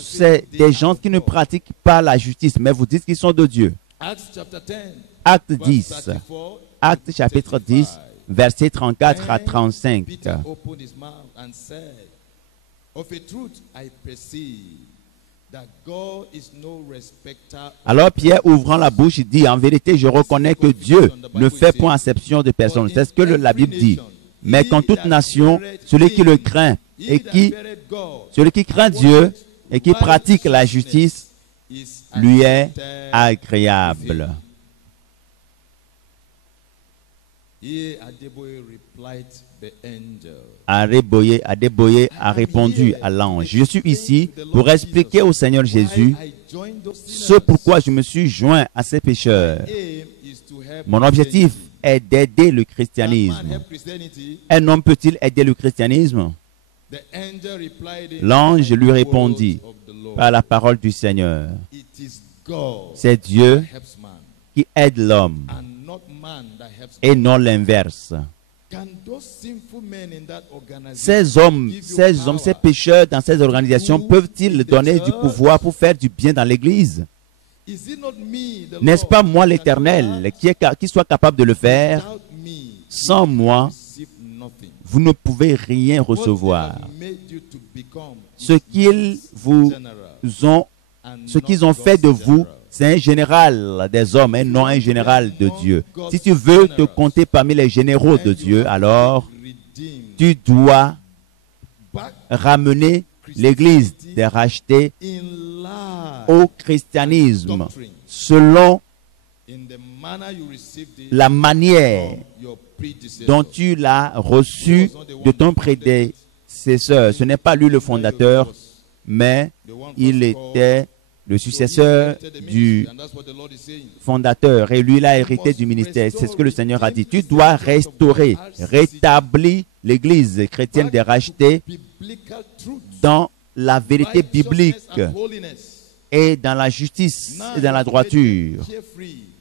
C'est des gens qui ne pratiquent pas la justice, mais vous dites qu'ils sont de Dieu. Acte 10, Acte chapitre 10, versets 34 à 35. Alors Pierre, ouvrant la bouche, dit, en vérité, je reconnais que Dieu ne fait point acception de personne. C'est ce que la Bible dit. Mais qu'en toute nation, celui qui le craint celui qui craint Dieu et qui pratique la justice lui est agréable. Adeboye a répondu à l'ange, je suis ici pour expliquer au Seigneur Jésus ce pourquoi je me suis joint à ces pécheurs. Mon objectif est d'aider le christianisme. Un homme peut-il aider le christianisme? L'ange lui répondit par la parole du Seigneur. C'est Dieu qui aide l'homme et non l'inverse. Ces pécheurs dans ces organisations peuvent-ils donner du pouvoir pour faire du bien dans l'Église? N'est-ce pas moi l'Éternel qui soit capable de le faire? Sans moi, vous ne pouvez rien recevoir. Ce qu'ils ont fait de vous, c'est un général des hommes et non un général de Dieu. Si tu veux te compter parmi les généraux de Dieu, alors tu dois ramener l'Église des rachetés au christianisme selon la manière dont tu l'as reçu de ton prédécesseur. Ce n'est pas lui le fondateur, mais il était le successeur du fondateur et lui, il a hérité du ministère. C'est ce que le Seigneur a dit. Tu dois restaurer, rétablir l'Église chrétienne des rachetés dans la vérité biblique et dans la justice et dans la droiture.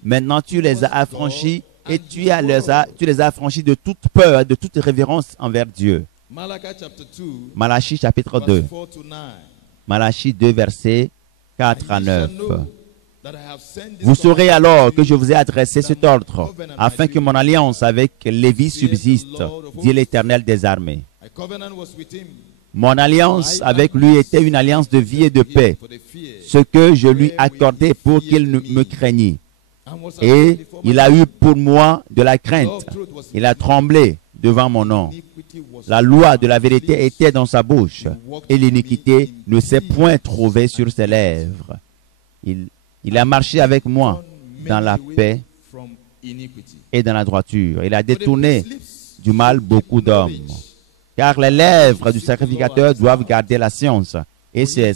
Maintenant, tu les as affranchis et tu les as affranchis de toute peur, de toute révérence envers Dieu. Malachie chapitre 2. Malachie 2, versets 4 à 9. Vous saurez alors que je vous ai adressé cet ordre, afin que mon alliance avec Lévi subsiste, dit l'Éternel des armées. Mon alliance avec lui était une alliance de vie et de paix, ce que je lui accordais pour qu'il me craignît. Et il a eu pour moi de la crainte. Il a tremblé devant mon nom. La loi de la vérité était dans sa bouche, et l'iniquité ne s'est point trouvée sur ses lèvres. Il a marché avec moi dans la paix et dans la droiture. Il a détourné du mal beaucoup d'hommes. Car les lèvres du sacrificateur doivent garder la science, et c'est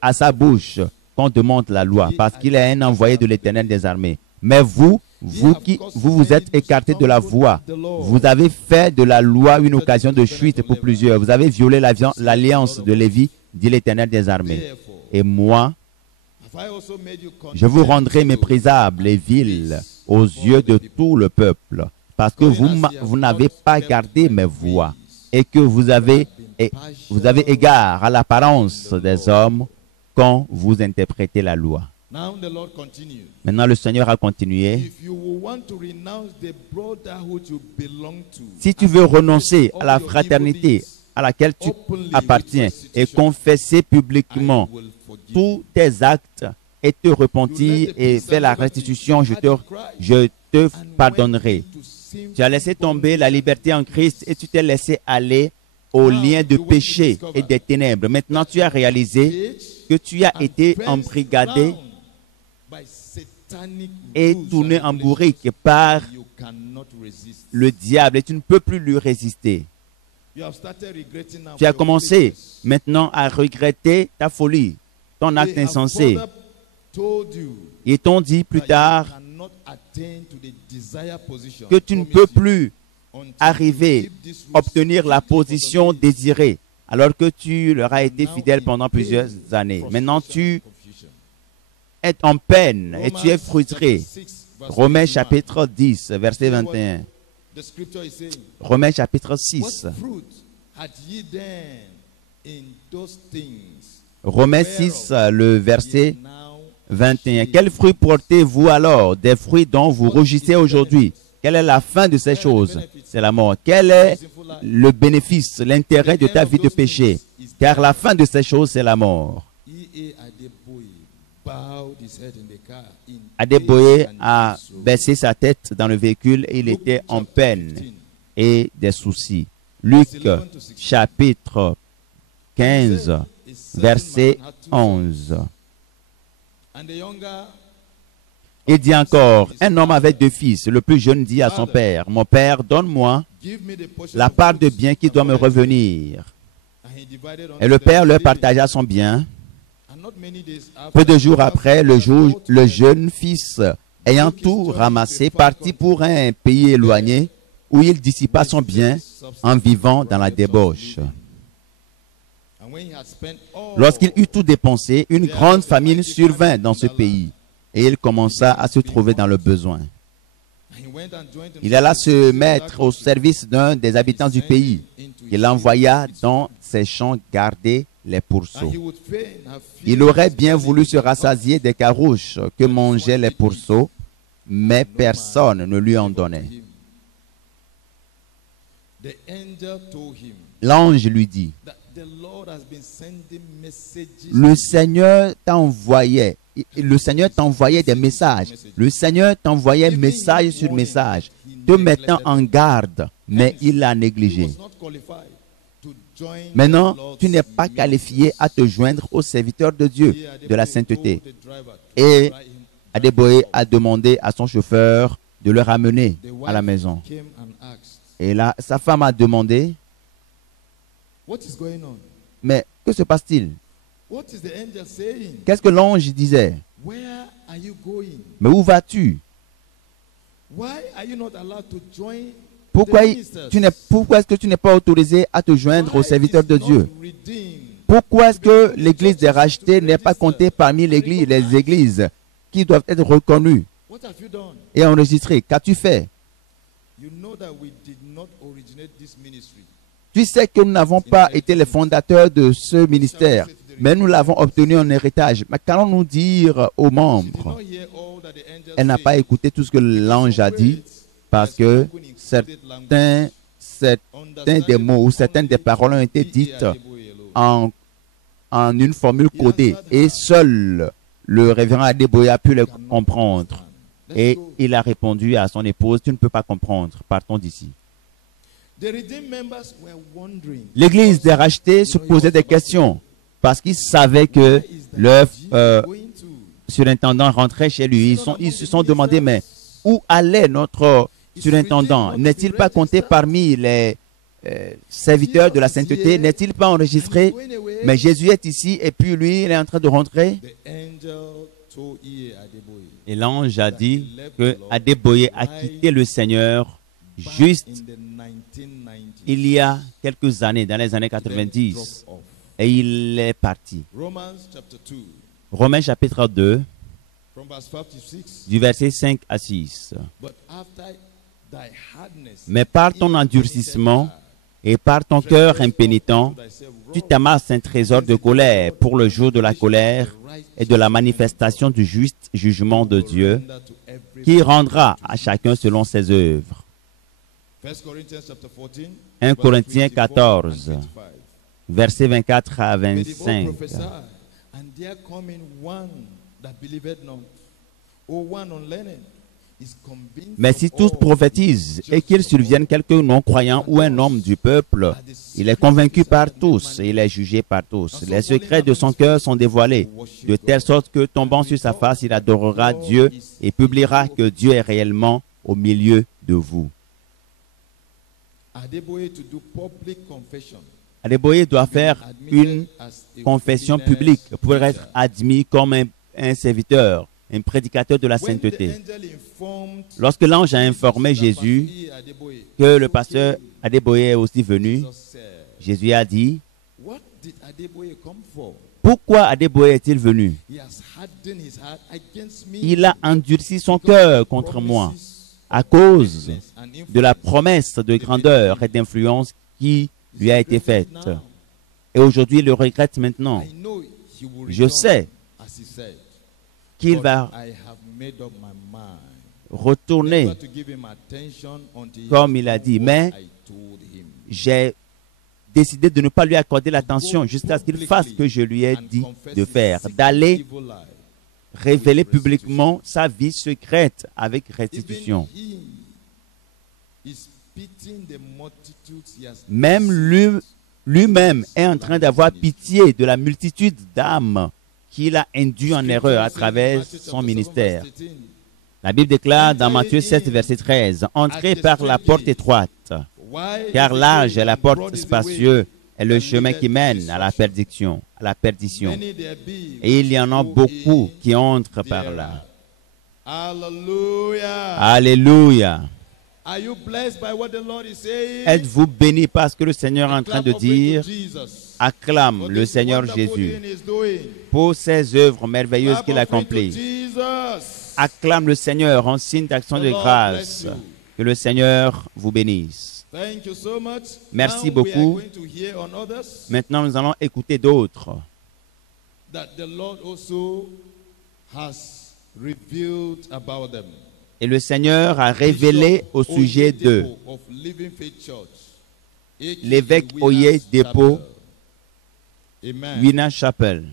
à sa bouche qu'on demande la loi, parce qu'il est un envoyé de l'Éternel des armées. Mais vous vous êtes écartés de la voie. Vous avez fait de la loi une occasion de fuite pour plusieurs. Vous avez violé l'alliance de Lévi, dit l'Éternel des armées. Et moi, je vous rendrai méprisable et vil aux yeux de tout le peuple, parce que vous n'avez pas gardé mes voies et que vous avez égard à l'apparence des hommes quand vous interprétez la loi. Maintenant, le Seigneur a continué. Si tu veux renoncer à la fraternité à laquelle tu appartiens et confesser publiquement tous tes actes et te repentir et faire la restitution, je te pardonnerai. Tu as laissé tomber la liberté en Christ et tu t'es laissé aller au lien de péché et des ténèbres. Maintenant, tu as réalisé que tu as été embrigadé et tourné en bourrique par le diable et tu ne peux plus lui résister. Tu as commencé maintenant à regretter ta folie, ton acte insensé. Ils t'ont dit plus tard que tu ne peux plus arriver, obtenir la position désirée alors que tu leur as été fidèle pendant plusieurs années. Maintenant, tu es en peine et tu es frustré. Romains chapitre 10, verset 21. Romains chapitre 6. Romains 6, le verset 21. Quels fruits portez-vous alors? Des fruits dont vous rougissez aujourd'hui. Quelle est la fin de ces choses? C'est la mort. Quel est le bénéfice, l'intérêt de ta vie de péché? Car la fin de ces choses, c'est la mort. Adeboye a baissé sa tête dans le véhicule et il était en peine et des soucis. Luc chapitre 15, verset 11. Il dit encore, un homme avait 2 fils. Le plus jeune dit à son père, mon père, donne-moi la part de bien qui doit me revenir. Et le père leur partagea son bien. Peu de jours après, le jeune fils, ayant tout ramassé, partit pour un pays éloigné où il dissipa son bien en vivant dans la débauche. Lorsqu'il eut tout dépensé, une grande famine survint dans ce pays et il commença à se trouver dans le besoin. Il alla se mettre au service d'un des habitants du pays. Il envoya dans ses champs garder les pourceaux. Il aurait bien voulu se rassasier des carouches que mangeaient les pourceaux, mais personne ne lui en donnait. L'ange lui dit, le Seigneur t'envoyait des messages. Le Seigneur t'envoyait message sur message, te mettant en garde, mais il l'a négligé. Maintenant, tu n'es pas qualifié à te joindre aux serviteurs de Dieu, de la sainteté. Et Adeboye a demandé à son chauffeur de le ramener à la maison. Et là, sa femme a demandé, mais que se passe-t-il? Qu'est-ce que l'ange disait? Mais où vas-tu? Pourquoi est-ce que tu n'es pas autorisé à te joindre aux serviteurs de Dieu? Pourquoi est-ce que l'église des rachetés n'est pas comptée parmi les églises qui doivent être reconnues et enregistrées? Qu'as-tu fait? Tu sais que nous n'avons pas été les fondateurs de ce ministère, mais nous l'avons obtenu en héritage. Mais qu'allons-nous dire aux membres? Elle n'a pas écouté tout ce que l'ange a dit, parce que certains des mots ou certaines des paroles ont été dites en une formule codée. Et seul le révérend Adeboye a pu les comprendre. Et il a répondu à son épouse, tu ne peux pas comprendre, partons d'ici. L'église des rachetés se posait des questions parce qu'ils savaient que leur surintendant rentrait chez lui. Ils se sont demandé, mais où allait notre surintendant? N'est-il pas compté parmi les serviteurs de la sainteté? N'est-il pas enregistré? Mais Jésus est ici et puis lui, il est en train de rentrer. Et l'ange a dit que Adeboye a quitté le Seigneur juste il y a quelques années, dans les années 90, et il est parti. Romains chapitre 2, du verset 5 à 6. Mais par ton endurcissement et par ton cœur impénitent, tu t'amasses un trésor de colère pour le jour de la colère et de la manifestation du juste jugement de Dieu, qui rendra à chacun selon ses œuvres. 1 Corinthiens 14, versets 24 à 25. Mais si tous prophétisent et qu'il survienne quelqu'un non-croyant ou un homme du peuple, il est convaincu par tous et il est jugé par tous. Les secrets de son cœur sont dévoilés, de telle sorte que tombant sur sa face, il adorera Dieu et publiera que Dieu est réellement au milieu de vous. Adeboye doit faire une confession publique pour être admis comme un serviteur, un prédicateur de la sainteté. Lorsque l'ange a informé Jésus que le pasteur Adeboye est aussi venu, Jésus a dit, What did Adeboye come for? Pourquoi Adeboye est-il venu? He has hardened his heart against me. Il a endurci son cœur contre moi à cause de la promesse de grandeur et d'influence qui lui a été faite. Et aujourd'hui, il le regrette maintenant. I know he will Je return, sais as he said, qu'il but va I have made up my mind retourner never to give him attention until he comme has il a done dit, what mais I told him. j'ai décidé de ne pas lui accorder l'attention jusqu'à ce qu'il fasse ce que je lui ai dit de faire, d'aller révéler publiquement sa vie secrète avec restitution. Même lui-même est en train d'avoir pitié de la multitude d'âmes qu'il a induit en erreur à travers son ministère. La Bible déclare dans Matthieu 7, verset 13, « Entrez par la porte étroite, car large est la porte spacieuse est le chemin qui mène à la perdition. Et il y en a beaucoup qui entrent par là. » Alléluia. Êtes-vous bénis parce que le Seigneur est en train de dire, acclame le Seigneur Jésus pour ses œuvres merveilleuses qu'il accomplit. Acclame le Seigneur en signe d'action de grâce. Que le Seigneur vous bénisse. Merci beaucoup. Maintenant, nous allons écouter d'autres. Et le Seigneur a révélé au sujet d'eux. L'évêque Oye Depo, Winner Chapel.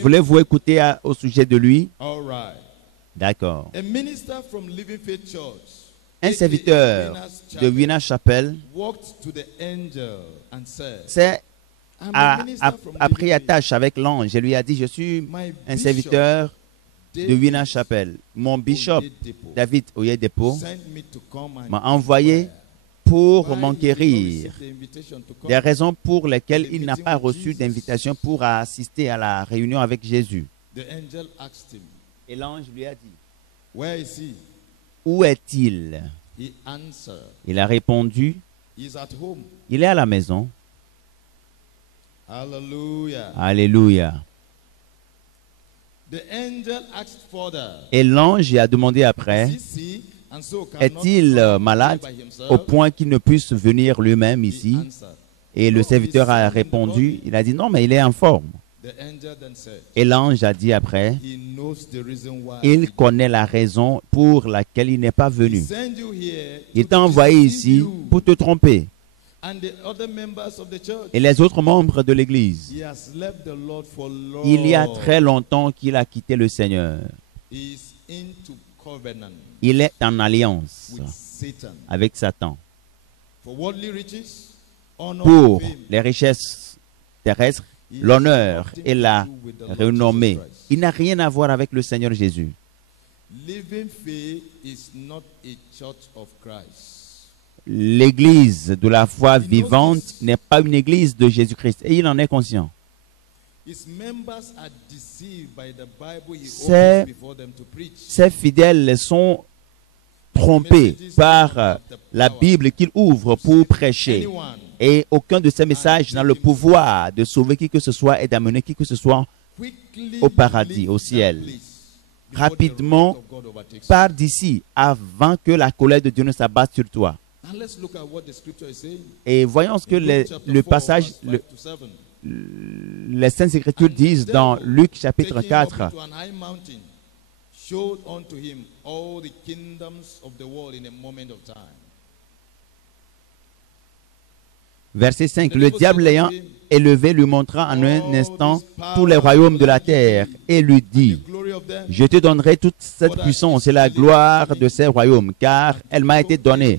Voulez-vous écouter au sujet de lui? D'accord. Un serviteur de Winner Chapel s'est pris attache avec l'ange et lui a dit, je suis un serviteur de Winner Chapel. Mon bishop, David Oyedepo, m'a envoyé pour m'enquérir des raisons pour lesquelles il n'a pas reçu d'invitation pour assister à la réunion avec Jésus. Et l'ange lui a dit, où est-il? Il a répondu, il est à la maison. Alléluia. Et l'ange a demandé après, est-il malade au point qu'il ne puisse venir lui-même ici? Et le serviteur a répondu, il a dit non, mais il est en forme. Et l'ange a dit après, il connaît la raison pour laquelle il n'est pas venu. Il t'a envoyé ici pour te tromper. Et les autres membres de l'Église, il y a très longtemps qu'il a quitté le Seigneur. Il est en alliance avec Satan. Pour les richesses terrestres, l'honneur et la renommée. Il n'a rien à voir avec le Seigneur Jésus. L'église de la foi vivante n'est pas une église de Jésus-Christ et il en est conscient. Ses fidèles sont trompés par la Bible qu'il ouvre pour prêcher. Et aucun de ces messages n'a le pouvoir de sauver qui que ce soit et d'amener qui que ce soit au paradis, au ciel. Rapidement, pars d'ici avant que la colère de Dieu ne s'abatte sur toi. Et voyons ce que le passage, les Saintes Écritures disent dans Luc chapitre 4. Verset 5. Le diable l'ayant élevé lui montra en un instant tous les royaumes de la terre et lui dit, je te donnerai toute cette puissance et la gloire de ces royaumes, car elle m'a été donnée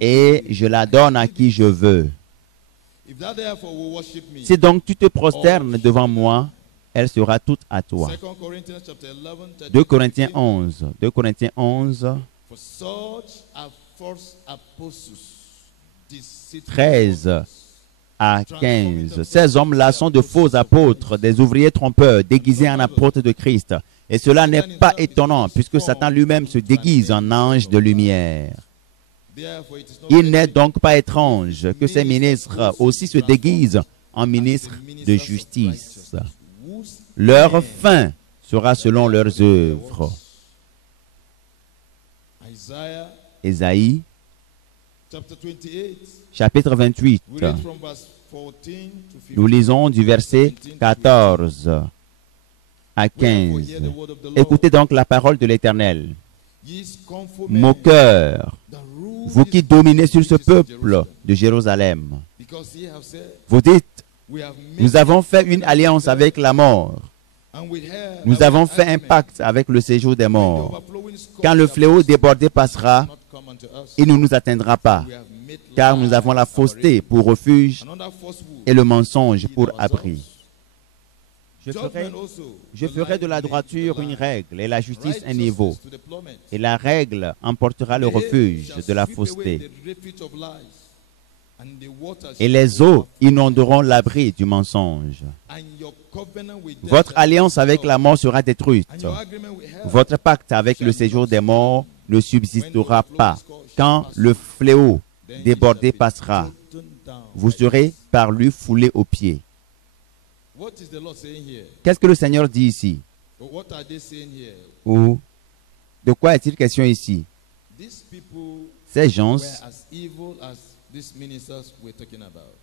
et je la donne à qui je veux. Si donc tu te prosternes devant moi, elle sera toute à toi. 2 Corinthiens 11. 2 Corinthiens 11. 13 à 15. Ces hommes-là sont de faux apôtres, des ouvriers trompeurs, déguisés en apôtres de Christ. Et cela n'est pas étonnant, puisque Satan lui-même se déguise en ange de lumière. Il n'est donc pas étrange que ces ministres aussi se déguisent en ministres de justice. Leur fin sera selon leurs œuvres. Ésaïe, chapitre 28. Nous lisons du verset 14 à 15. Écoutez donc la parole de l'Éternel. Moqueurs, vous qui dominez sur ce peuple de Jérusalem, vous dites, nous avons fait une alliance avec la mort. Nous avons fait un pacte avec le séjour des morts. Quand le fléau débordé passera, il ne nous atteindra pas, car nous avons la fausseté pour refuge et le mensonge pour abri. Je ferai de la droiture une règle et la justice un niveau. Et la règle emportera le refuge de la fausseté. Et les eaux inonderont l'abri du mensonge. Votre alliance avec la mort sera détruite. Votre pacte avec le séjour des morts ne subsistera pas. Quand le fléau débordé passera, vous serez par lui foulé aux pieds. Qu'est-ce que le Seigneur dit ici? Ou de quoi est-il question ici? Ces gens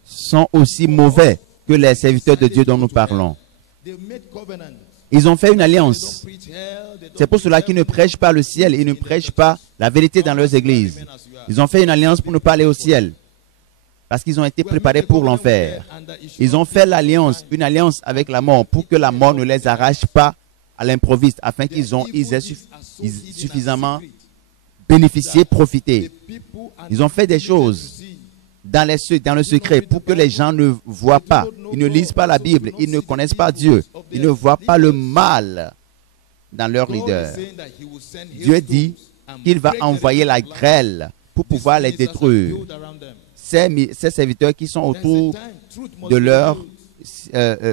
sont aussi mauvais que les serviteurs de Dieu dont nous parlons. Ils ont fait une alliance. C'est pour cela qu'ils ne prêchent pas le ciel, ils ne prêchent pas la vérité dans leurs églises. Ils ont fait une alliance pour ne pas aller au ciel, parce qu'ils ont été préparés pour l'enfer. Ils ont fait l'alliance, une alliance avec la mort, pour que la mort ne les arrache pas à l'improviste, afin qu'ils aient suffisamment bénéficié, profité. Ils ont fait des choses dans le secret pour que les gens ne voient pas. Ils ne lisent pas la Bible, ils ne connaissent pas Dieu. Ils ne voient pas le mal dans leur leader. Dieu dit qu'il va envoyer la grêle pour pouvoir les détruire. Ces serviteurs qui sont autour de leur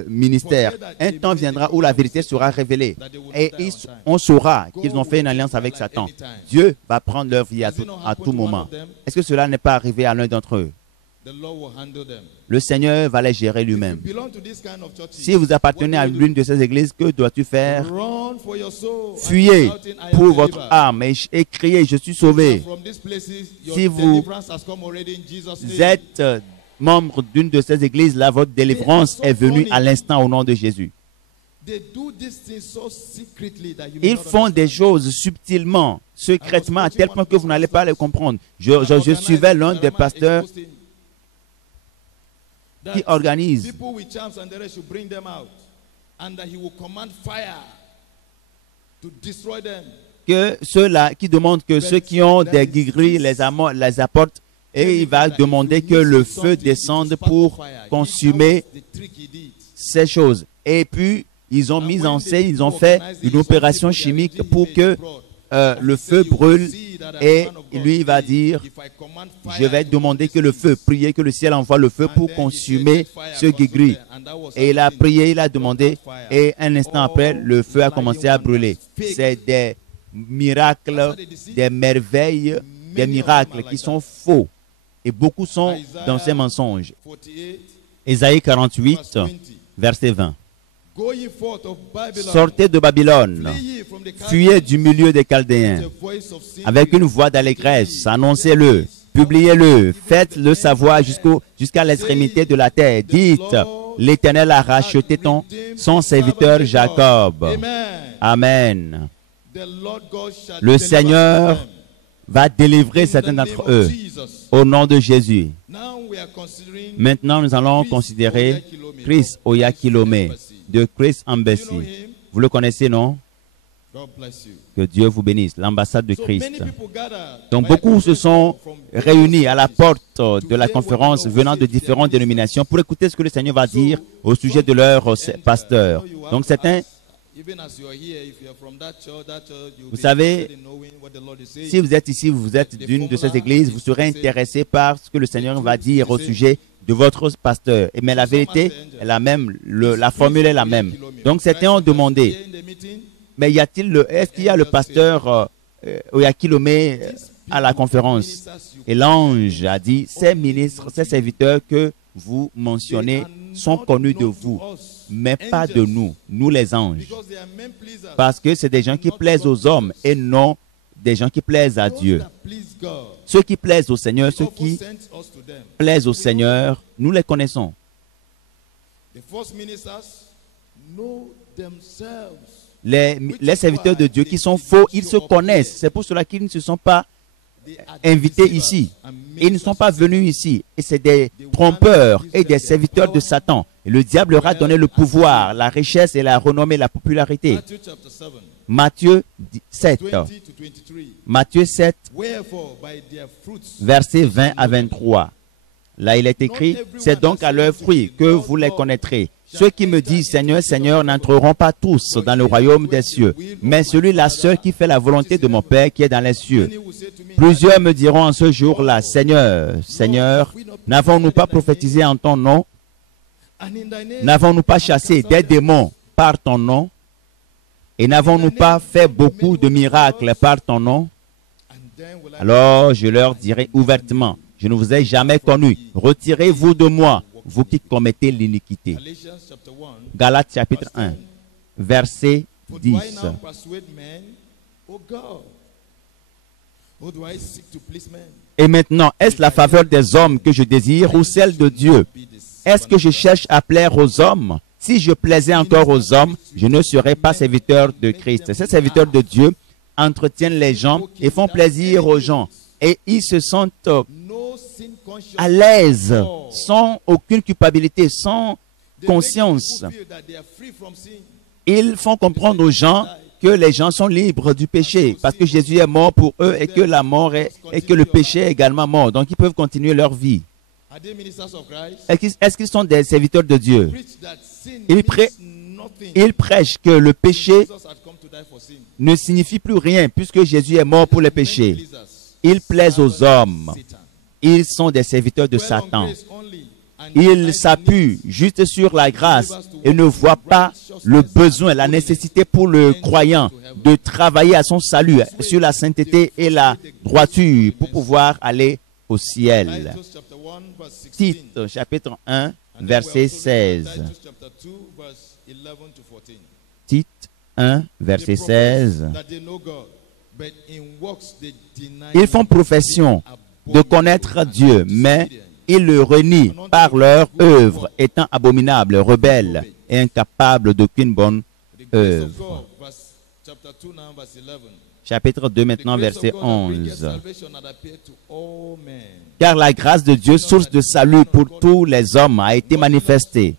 ministère. Un temps viendra où la vérité sera révélée et on saura qu'ils ont fait une alliance avec Satan. Dieu va prendre leur vie à tout moment. Est-ce que cela n'est pas arrivé à l'un d'entre eux? Le Seigneur va les gérer lui-même. Si vous appartenez à l'une de ces églises, que dois-tu faire? Fuyez pour votre âme et criez, je suis sauvé. Si vous êtes membre d'une de ces églises, là, votre délivrance est venue à l'instant au nom de Jésus. Ils font des choses subtilement, secrètement, à tel point que vous n'allez pas les comprendre. Je suivais l'un des pasteurs qui organise que ceux-là qui demandent que ceux qui ont des guigris les apportent, et il va demander que le feu descende pour consumer ces choses. Et puis, ils ont mis en scène, ils ont fait une opération chimique pour que le feu brûle. Et lui, il va dire, je vais demander que le feu, prier que le ciel envoie le feu pour consumer ce guigri. Et il a prié, il a demandé, et un instant après, le feu a commencé à brûler. C'est des miracles, des merveilles, des miracles qui sont faux. Et beaucoup sont dans ces mensonges. Ésaïe 48, verset 20. Sortez de Babylone, fuyez du milieu des Chaldéens, avec une voix d'allégresse, annoncez-le, publiez-le, faites-le savoir jusqu'à l'extrémité de la terre. Dites, l'Éternel a racheté son serviteur Jacob. Amen. Le Seigneur va délivrer certains d'entre eux au nom de Jésus. Maintenant, nous allons considérer Chris Oyakilome de Chris Embassy. Vous le connaissez, non? Que Dieu vous bénisse, l'ambassade de Christ. Donc, beaucoup se sont réunis à la porte de la conférence venant de différentes dénominations pour écouter ce que le Seigneur va dire au sujet de leur pasteur. Donc, certains, vous savez, si vous êtes ici, vous êtes d'une de ces églises, vous serez intéressé par ce que le Seigneur va dire au sujet de votre pasteur. Mais la vérité est la même, la formule est la même. Donc certains ont demandé, mais est-ce qu'il y a le pasteur Oyakilome à la conférence. Et l'ange a dit, ces ministres, ces serviteurs que vous mentionnez sont connus de vous, mais pas de nous, nous les anges. Parce que c'est des gens qui plaisent aux hommes et non des gens qui plaisent à Dieu. Ceux qui plaisent au Seigneur, ceux qui plaisent au Seigneur, nous les connaissons. Les serviteurs de Dieu qui sont faux, ils se connaissent. C'est pour cela qu'ils ne se sont pas invités ici. Ils ne sont pas venus ici. Et c'est des trompeurs et des serviteurs de Satan. Et le diable leur a donné le pouvoir, la richesse et la renommée, la popularité. Matthieu 7. Matthieu 7, versets 20 à 23. Là, il est écrit, c'est donc à leurs fruits que vous les connaîtrez. Ceux qui me disent Seigneur, Seigneur n'entreront pas tous dans le royaume des cieux, mais celui-là seul qui fait la volonté de mon Père qui est dans les cieux. Plusieurs me diront en ce jour-là, Seigneur, Seigneur, n'avons-nous pas prophétisé en ton nom? N'avons-nous pas chassé des démons par ton nom? Et n'avons-nous pas fait beaucoup de miracles par ton nom? Alors je leur dirai ouvertement, je ne vous ai jamais connu. Retirez-vous de moi, vous qui commettez l'iniquité. Galates chapitre 1, verset 10. Et maintenant, est-ce la faveur des hommes que je désire ou celle de Dieu? Est-ce que je cherche à plaire aux hommes? Si je plaisais encore aux hommes, je ne serais pas serviteur de Christ. Ces serviteurs de Dieu entretiennent les gens et font plaisir aux gens. Et ils se sentent à l'aise, sans aucune culpabilité, sans conscience. Ils font comprendre aux gens que les gens sont libres du péché parce que Jésus est mort pour eux et que la mort est, et que le péché est également mort. Donc ils peuvent continuer leur vie. Est-ce qu'ils sont des serviteurs de Dieu? Ils prêchent que le péché ne signifie plus rien puisque Jésus est mort pour les péchés. Ils plaisent aux hommes. Ils sont des serviteurs de Satan. Ils s'appuient juste sur la grâce et ne voient pas le besoin, la nécessité pour le croyant de travailler à son salut sur la sainteté et la droiture pour pouvoir aller au ciel. Tite, chapitre 1, verset 16. Tite 1, verset 16. Ils font profession de connaître Dieu, mais ils le renient par leur œuvre, étant abominables, rebelles et incapables d'aucune bonne œuvre. Chapitre 2 maintenant, verset 11. Car la grâce de Dieu, source de salut pour tous les hommes, a été manifestée.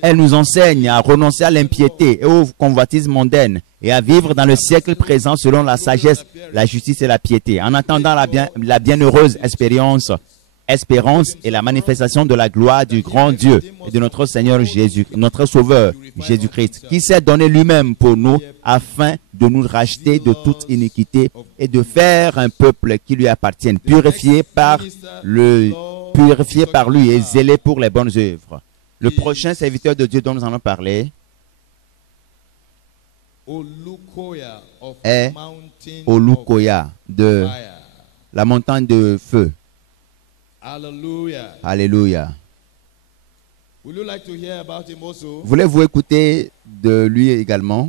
Elle nous enseigne à renoncer à l'impiété et aux convoitises mondaines et à vivre dans le siècle présent selon la sagesse, la justice et la piété, en attendant la bienheureuse espérance et la manifestation de la gloire du grand Dieu et de notre Seigneur Jésus, notre Sauveur Jésus-Christ, qui s'est donné lui-même pour nous afin de nous racheter de toute iniquité et de faire un peuple qui lui appartienne, purifié par lui et zélé pour les bonnes œuvres. Le prochain serviteur de Dieu dont nous allons parler est Olukoya de la montagne de feu. Alléluia. Voulez-vous écouter de lui également?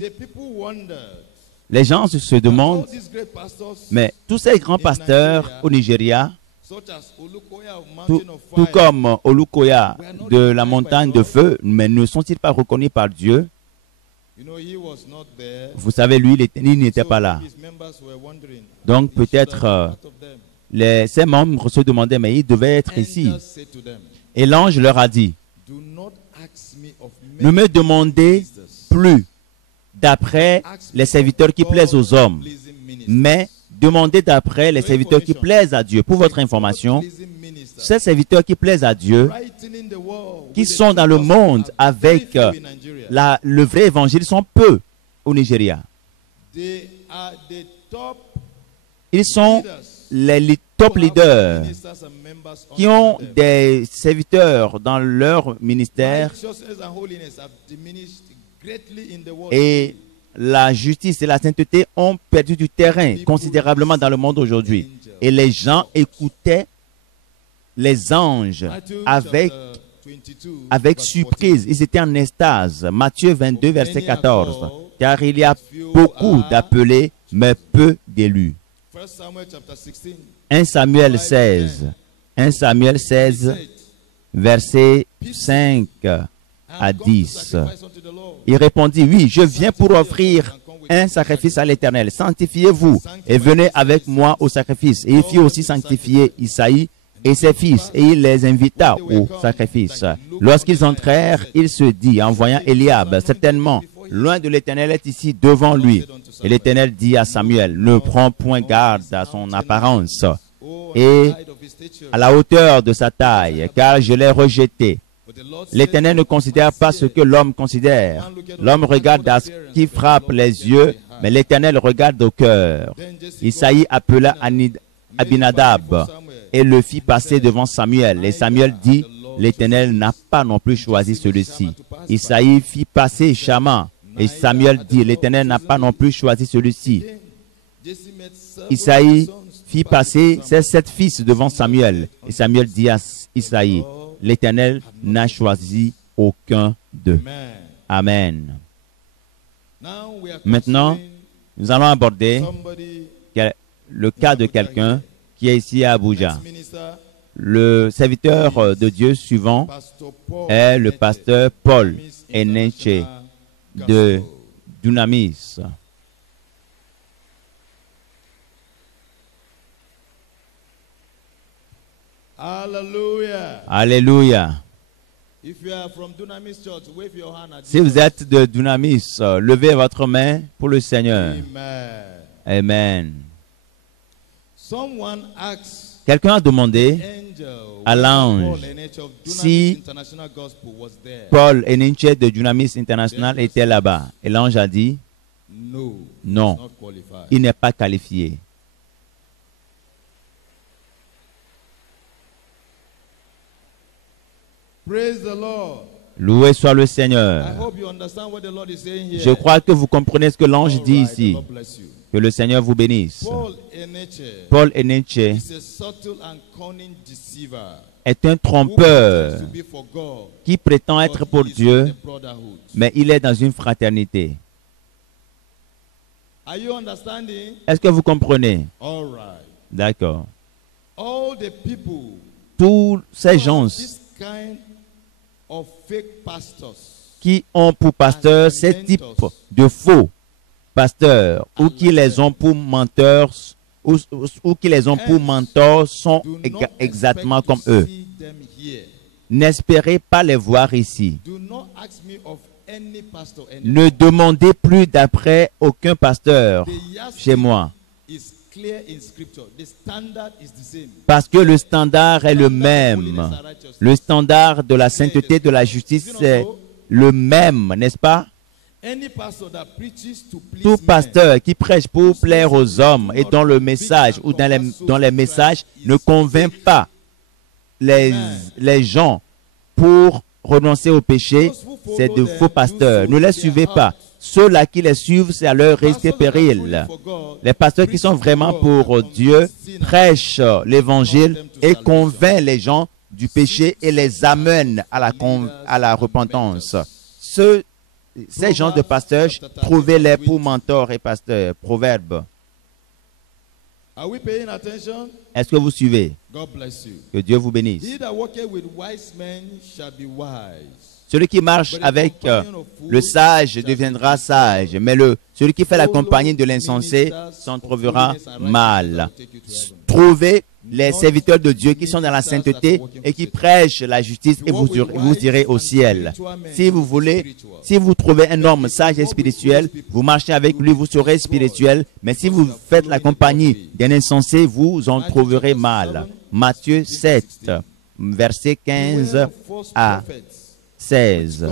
Les gens se demandent, mais tous ces grands pasteurs au Nigeria, tout comme Olukoya de la montagne de feu, mais ne sont-ils pas reconnus par Dieu? Vous savez, lui, il n'était pas là. Donc peut-être ses membres se demandaient, mais il devait être ici. Et l'ange leur a dit, ne me demandez plus d'après les serviteurs qui plaisent aux hommes, mais demandez d'après les serviteurs qui plaisent à Dieu. Pour votre information, ces serviteurs qui plaisent à Dieu, qui sont dans le monde avec le vrai évangile, sont peu au Nigeria. Ils sont les top leaders qui ont des serviteurs dans leur ministère et la justice et la sainteté ont perdu du terrain considérablement dans le monde aujourd'hui. Et les gens écoutaient les anges avec surprise. Ils étaient en extase. Matthieu 22, verset 14. Car il y a beaucoup d'appelés, mais peu d'élus. 1 Samuel 16. 1 Samuel 16, verset 5 à 10. Il répondit, oui, je viens pour offrir un sacrifice à l'Éternel. Sanctifiez-vous et venez avec moi au sacrifice. Et il fit aussi sanctifier Isaïe et ses fils, et il les invita au sacrifice. Lorsqu'ils entrèrent, il se dit, en voyant Eliab, certainement, loin de l'Éternel est ici devant lui. Et l'Éternel dit à Samuel, ne prends point garde à son apparence et à la hauteur de sa taille, car je l'ai rejeté. L'Éternel ne considère pas ce que l'homme considère. L'homme regarde à ce qui frappe les yeux, mais l'Éternel regarde au cœur. Isaïe appela Abinadab et le fit passer devant Samuel. Et Samuel dit, l'Éternel n'a pas non plus choisi celui-ci. Isaïe fit passer Shama. Et Samuel dit, l'Éternel n'a pas non plus choisi celui-ci. Isaïe fit passer ses 7 fils devant Samuel. Et Samuel dit à Isaïe, l'Éternel n'a choisi aucun d'eux. Amen. Maintenant, nous allons aborder le cas de quelqu'un qui est ici à Abuja. Le serviteur de Dieu suivant est le pasteur Paul Enenche de Dunamis. Hallelujah. Alléluia. If you are from Dunamis Church, wave your hand at Si vous êtes de Dunamis, levez votre main pour le Seigneur. Amen. Amen. Someone asked Quelqu'un a demandé angel à l'ange Paul Enenche of Dunamis si International Gospel was there. Paul Enenche de Dunamis International était là-bas. Et l'ange a dit, No. non, He's not qualified. il n'est pas qualifié. Praise the Lord. Loué soit le I Seigneur. hope you understand what the Lord is saying here. Je crois que vous comprenez ce que l'ange All dit right, ici. the Lord bless you. Que le Seigneur vous bénisse. Paul Enenche Paul Enenche is a subtle and cunning deceiver est un who trompeur pretends to be for God, qui prétend être but pour he is Dieu, in the brotherhood. mais il est dans une fraternité. Are you understanding? Est-ce que vous comprenez? All right. D'accord. All the people Tous ces who gens have this kind of fake pastors qui ont pour pasteur ces types de faux pasteurs ou qui les ont pour menteurs ou qui les ont pour mentors sont do not exactement expect comme to eux. see them here. N'espérez pas les voir ici. Do not ask me of any pastor anymore. Ne demandez plus d'après aucun pasteur The yardstick chez moi, is clear in scripture. The standard is the same. parce que le standard est le même. Le standard de la sainteté, de la justice, c'est le même, n'est-ce pas? Any pastor that preaches to please Tout men, pasteur qui prêche pour plaire aux hommes et dont le message ou dans les messages ne convainc pas les gens pour renoncer au péché, c'est de faux pasteurs. Ne les suivez pas. Ceux-là qui les suivent, c'est à leur risque et péril. Les pasteurs qui sont vraiment pour Dieu prêchent l'évangile et convainquent les gens du péché et les amènent à la repentance. Ces gens de pasteurs, trouvez-les pour mentors et pasteurs. Proverbe. Are we paying attention? Est-ce que vous suivez? God bless you. Que Dieu vous bénisse. He that walketh with wise men shall be wise. Celui qui marche avec le sage deviendra sage, mais celui qui fait la compagnie de l'insensé s'en trouvera mal. Trouvez les serviteurs de Dieu qui sont dans la sainteté et qui prêchent la justice et vous irez au ciel. Si vous trouvez un homme sage et spirituel, vous marchez avec lui, vous serez spirituel, mais si vous faites la compagnie d'un insensé, vous en trouverez mal. Matthieu 7, verset 15 à 16.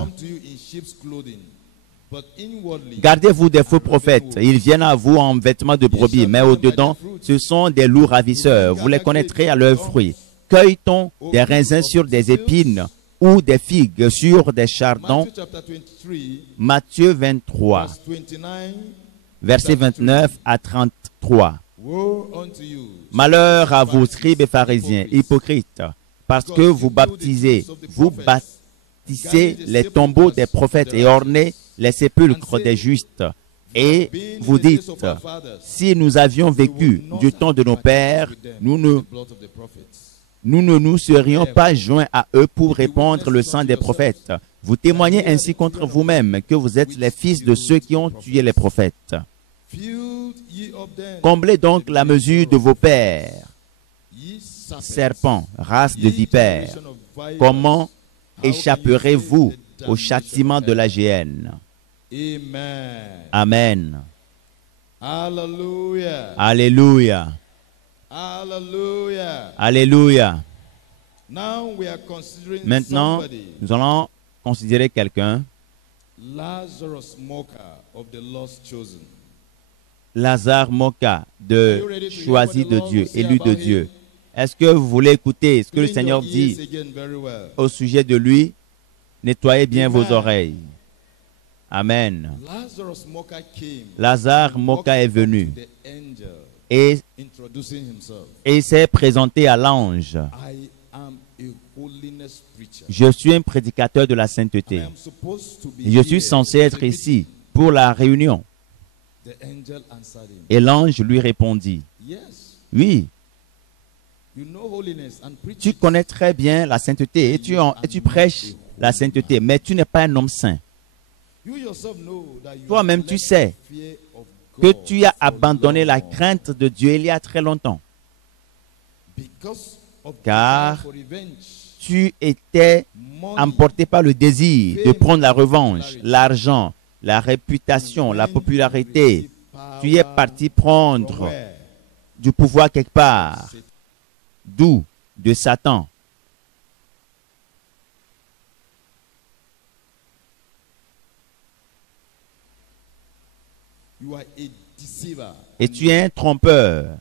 Gardez-vous des faux prophètes. Ils viennent à vous en vêtements de brebis, mais au-dedans, ce sont des loups ravisseurs. Vous les connaîtrez à leurs fruits. Cueille-t-on des raisins sur des épines ou des figues sur des chardons. Matthew chapter 23, Matthieu 23, verse 29. versets 29 à 33. Woe unto you, Malheur à vous, scribes et pharisiens, hypocrites, parce que vous baptisez les tombeaux des prophètes et ornez les sépulcres des justes. Et vous dites, si nous avions vécu du temps de nos pères, nous ne nous serions pas joints à eux pour répandre le sang des prophètes. Vous témoignez ainsi contre vous-même que vous êtes les fils de ceux qui ont tué les prophètes. Comblez donc la mesure de vos pères. Serpents, race de vipères, comment échapperez-vous au châtiment de la géhenne? Amen. Hallelujah. Alléluia. Hallelujah. Alléluia. Now we are considering Maintenant, somebody, nous allons considérer quelqu'un, Lazarus Moka of the Lost Chosen. Lazare Moka, de choisi de Dieu, élu de Dieu. Est-ce que vous voulez écouter ce que le Clean Seigneur your dit ears again very well. au sujet de lui? Nettoyez bien Amen. vos oreilles. Amen. Lazarus Moka came. Lazare Moka est venu The angel et introducing himself. s'est présenté à l'ange. I am a holiness preacher. Je suis un prédicateur de la I sainteté. am supposed to be Je suis here censé être for the ici pour la réunion. meeting. The angel answered him. Et l'ange lui répondit, Yes, oui, you know holiness and preach. tu connais très bien la sainteté et tu prêches la sainteté, mais tu n'es pas un homme saint. You yourself know that you Toi-même, have tu left sais the fear of que God tu as for abandonné la long. crainte de Dieu il y a très longtemps. Because of Car desire for revenge, Tu étais money, emporté par le désir de prendre la revanche, l'argent, la réputation, la popularité. Tu es parti prendre du pouvoir quelque part. D'où? De Satan. You are a deceiver. Et tu es un trompeur.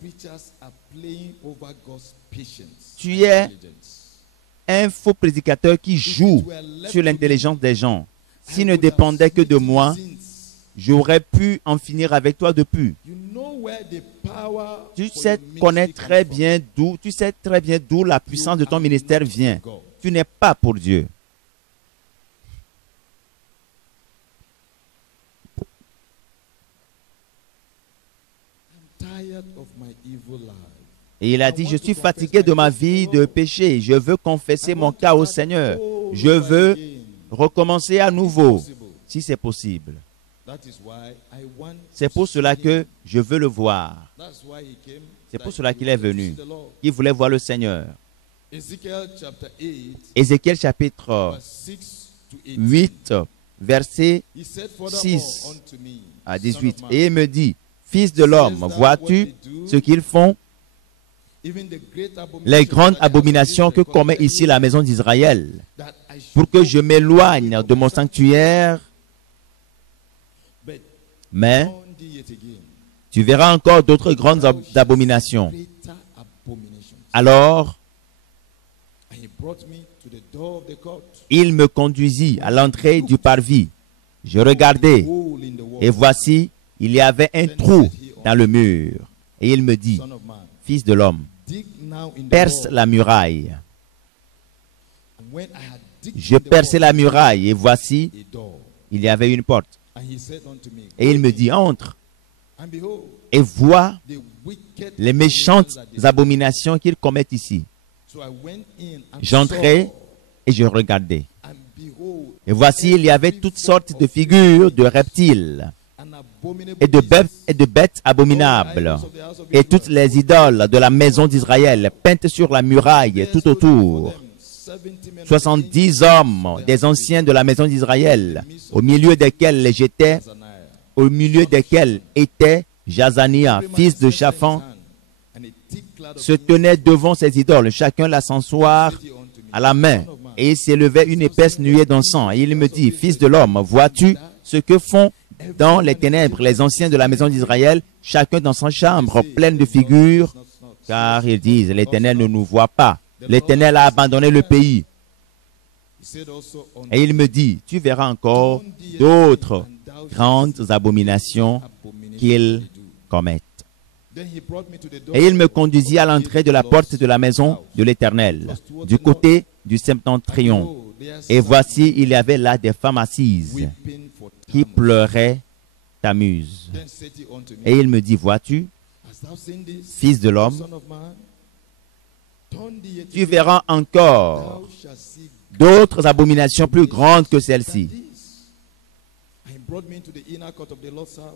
Preachers are playing over God's patience. Tu and es intelligence. un faux prédicateur qui joue sur l'intelligence des gens. S'il ne dépendait que de moi, j'aurais pu en finir avec toi depuis. You know where the power Tu for sais, your connais ministry très comes bien d'où, tu sais très bien d'où la puissance de ton ministère vient. from. God. Tu n'es pas pour Dieu. I'm tired of my evil life. Et il a dit, je suis fatigué de ma vie de péché. Je veux confesser mon cas au Seigneur. Je veux recommencer à nouveau, si c'est possible. That is why I want C'est pour to cela see que him. je veux le voir. That's why he came. C'est pour that cela he qu'il est wanted to venu. see the Lord. Il voulait voir le Seigneur. Ezekiel chapter 8, Ézéchiel chapitre verse 6 to 18. 8, verset He said, "Furthermore 6 unto me, à son 18. of man, Et il me dit, fils de l'homme, vois-tu ce qu'ils font? even the great Les grandes that abominations que commet ici la maison d'Israël, pour que je m'éloigne de mon sanctuaire. Mais tu verras encore d'autres grandes abominations. Alors, il me conduisit à l'entrée du parvis. Je regardai, et voici, il y avait un trou dans le mur. Et il me dit, fils de l'homme, perce la muraille. Je perçai la muraille, et voici, il y avait une porte. Et il me dit, entre, et vois les méchantes abominations qu'ils commettent ici. J'entrai et je regardai. Et voici, il y avait toutes sortes de figures de reptiles et de bêtes abominables, et toutes les idoles de la maison d'Israël peintes sur la muraille tout autour. 70 hommes, des anciens de la maison d'Israël, au milieu desquels était Jazania, fils de Shaphan, se tenait devant ces idoles, chacun l'ascensoir à la main, et il s'élevait une épaisse nuée d'encens. Et il me dit, fils de l'homme, vois-tu ce que font dans les ténèbres, les anciens de la maison d'Israël, chacun dans sa chambre, pleine de figures, car ils disent, l'Éternel ne nous voit pas. L'Éternel a abandonné le pays. Et il me dit, tu verras encore d'autres grandes abominations qu'ils commettent. Et il me conduisit à l'entrée de la porte de la maison de l'Éternel, du côté du septentrion. Et voici, il y avait là des femmes assises qui pleuraient Tammuz. Et il me dit, vois-tu, fils de l'homme, tu verras encore d'autres abominations plus grandes que celles-ci.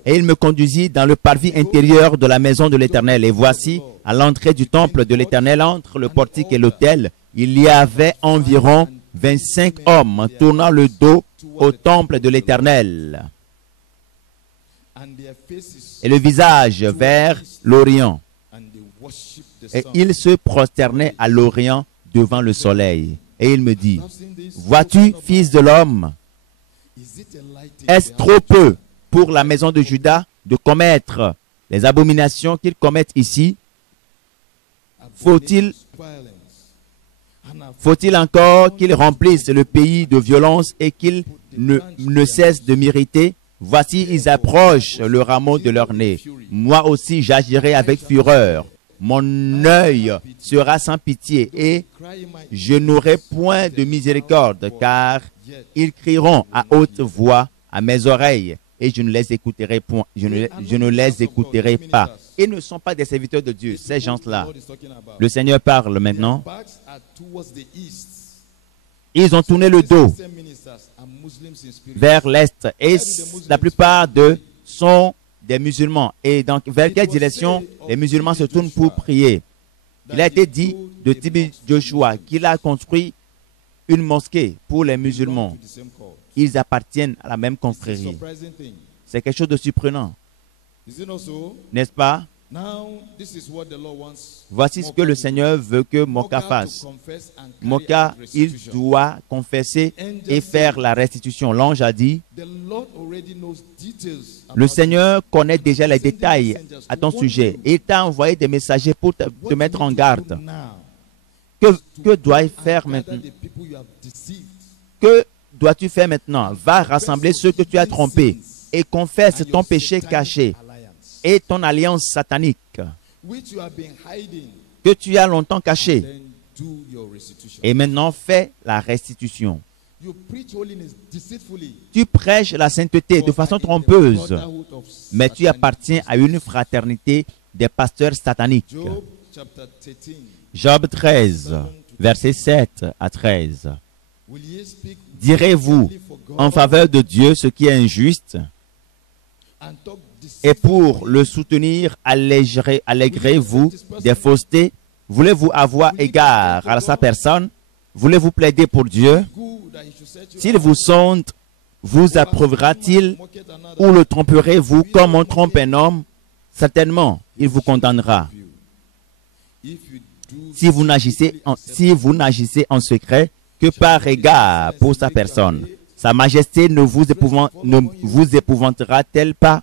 Et il me conduisit dans le parvis intérieur de la maison de l'Éternel. Et voici, à l'entrée du temple de l'Éternel, entre le portique et l'autel, il y avait environ 25 hommes tournant le dos au temple de l'Éternel et le visage vers l'Orient. Et ils se prosternaient à l'Orient devant le soleil. Et il me dit, vois-tu, fils de l'homme, est-ce trop peu pour la maison de Juda de commettre les abominations qu'ils commettent ici? Faut-il encore qu'ils remplissent le pays de violence et qu'ils ne cessent de m'irriter? Voici, ils approchent le rameau de leur nez. Moi aussi, j'agirai avec fureur. Mon œil sera sans pitié et je n'aurai point de miséricorde, car ils crieront à haute voix à mes oreilles et je ne les écouterai point. Je ne les écouterai pas. Ils ne sont pas des serviteurs de Dieu, ces gens-là. Le Seigneur parle maintenant. Ils ont tourné le dos vers l'est et la plupart d'eux sont des musulmans. Et donc, vers quelle direction les musulmans se tournent pour prier? Il a été dit de Tibi Joshua qu'il a construit une mosquée pour les musulmans. Ils appartiennent à la même confrérie. C'est quelque chose de surprenant. N'est-ce pas? Voici ce que le Seigneur veut que Moka fasse. Moka, il doit confesser et faire la restitution. L'ange a dit, le Seigneur connaît déjà les détails à ton sujet. Il t'a envoyé des messagers pour te mettre en garde. Que dois-je faire maintenant? Que dois-tu faire maintenant? Va rassembler ceux que tu as trompés et confesse ton péché caché et ton alliance satanique que tu as longtemps caché. Et maintenant, fais la restitution. Tu prêches la sainteté de façon trompeuse, mais tu appartiens à une fraternité des pasteurs sataniques. Job 13, versets 7 à 13. Direz-vous en faveur de Dieu ce qui est injuste, et pour le soutenir, allégrez-vous des faussetés? Voulez-vous avoir égard à sa personne? Voulez-vous plaider pour Dieu? S'il vous sonde, vous approuvera-t-il ou le tromperez-vous comme on trompe un homme? Certainement, il vous condamnera. Si vous n'agissez en secret que par égard pour sa personne, sa majesté ne vous épouvantera-t-elle pas?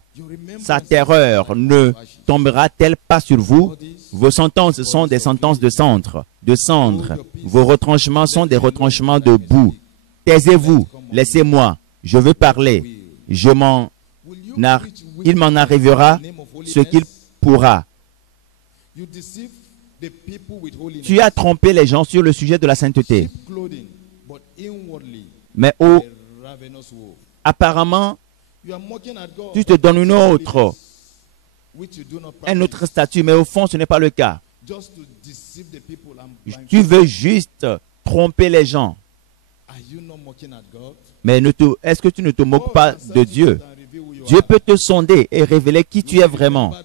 Sa terreur ne tombera-t-elle pas sur vous? Vos sentences sont des sentences de cendre. Vos retranchements sont des retranchements de boue. Taisez-vous, laissez-moi, je veux parler. Il m'en arrivera ce qu'il pourra. Tu as trompé les gens sur le sujet de la sainteté. Mais apparemment, tu te donnes un autre statut, mais au fond, ce n'est pas le cas. Tu veux juste tromper les gens. Mais est-ce que tu ne te moques pas de Dieu? Dieu peut te sonder et révéler qui tu es vraiment.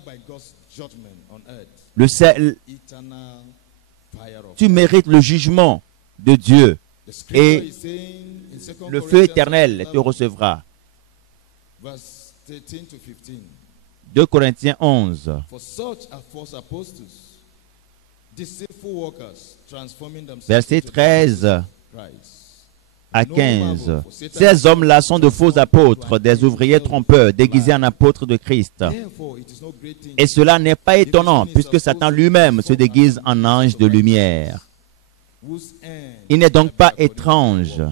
Tu mérites le jugement de Dieu et le feu éternel te recevra. 2 Corinthiens 11. Verset 13 à 15. Ces hommes-là sont de faux apôtres, des ouvriers trompeurs, déguisés en apôtres de Christ. Et cela n'est pas étonnant, puisque Satan lui-même se déguise en ange de lumière. Il n'est donc pas étrange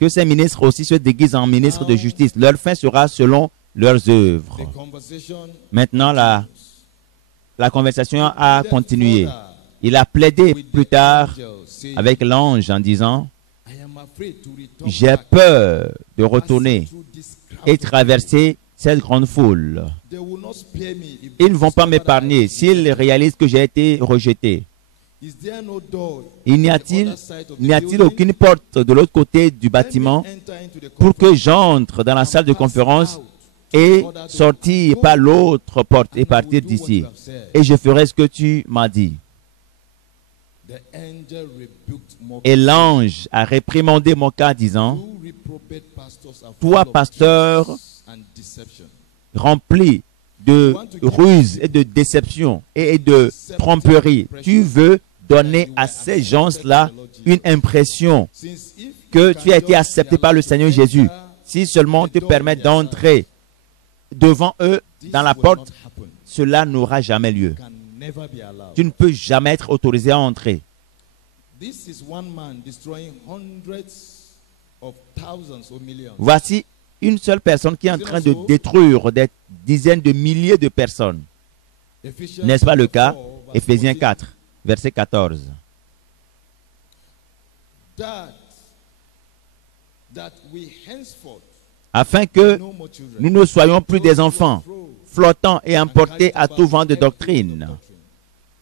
que ces ministres aussi se déguisent en ministres de justice. Leur fin sera selon leurs œuvres. Maintenant, la conversation a continué. Il a plaidé plus tard avec l'ange en disant, « J'ai peur de retourner et traverser cette grande foule. Ils ne vont pas m'épargner s'ils réalisent que j'ai été rejeté. N'y a-t-il aucune porte de l'autre côté du bâtiment pour que j'entre dans la salle de conférence et sortir par l'autre porte et partir d'ici? Et je ferai ce que tu m'as dit. » Et l'ange a réprimandé Moka disant, « Toi, pasteur, rempli de ruse et de déception et de tromperie, tu veux donner à ces gens-là une impression que tu as été accepté par le Seigneur Jésus. Si seulement on te permet d'entrer devant eux dans la porte, cela n'aura jamais lieu. Tu ne peux jamais être autorisé à entrer. Voici une seule personne qui est en train de détruire des dizaines de milliers de personnes. N'est-ce pas le cas? Éphésiens 4, verset 14. Afin que nous ne soyons plus des enfants, flottants et emportés à tout vent de doctrine,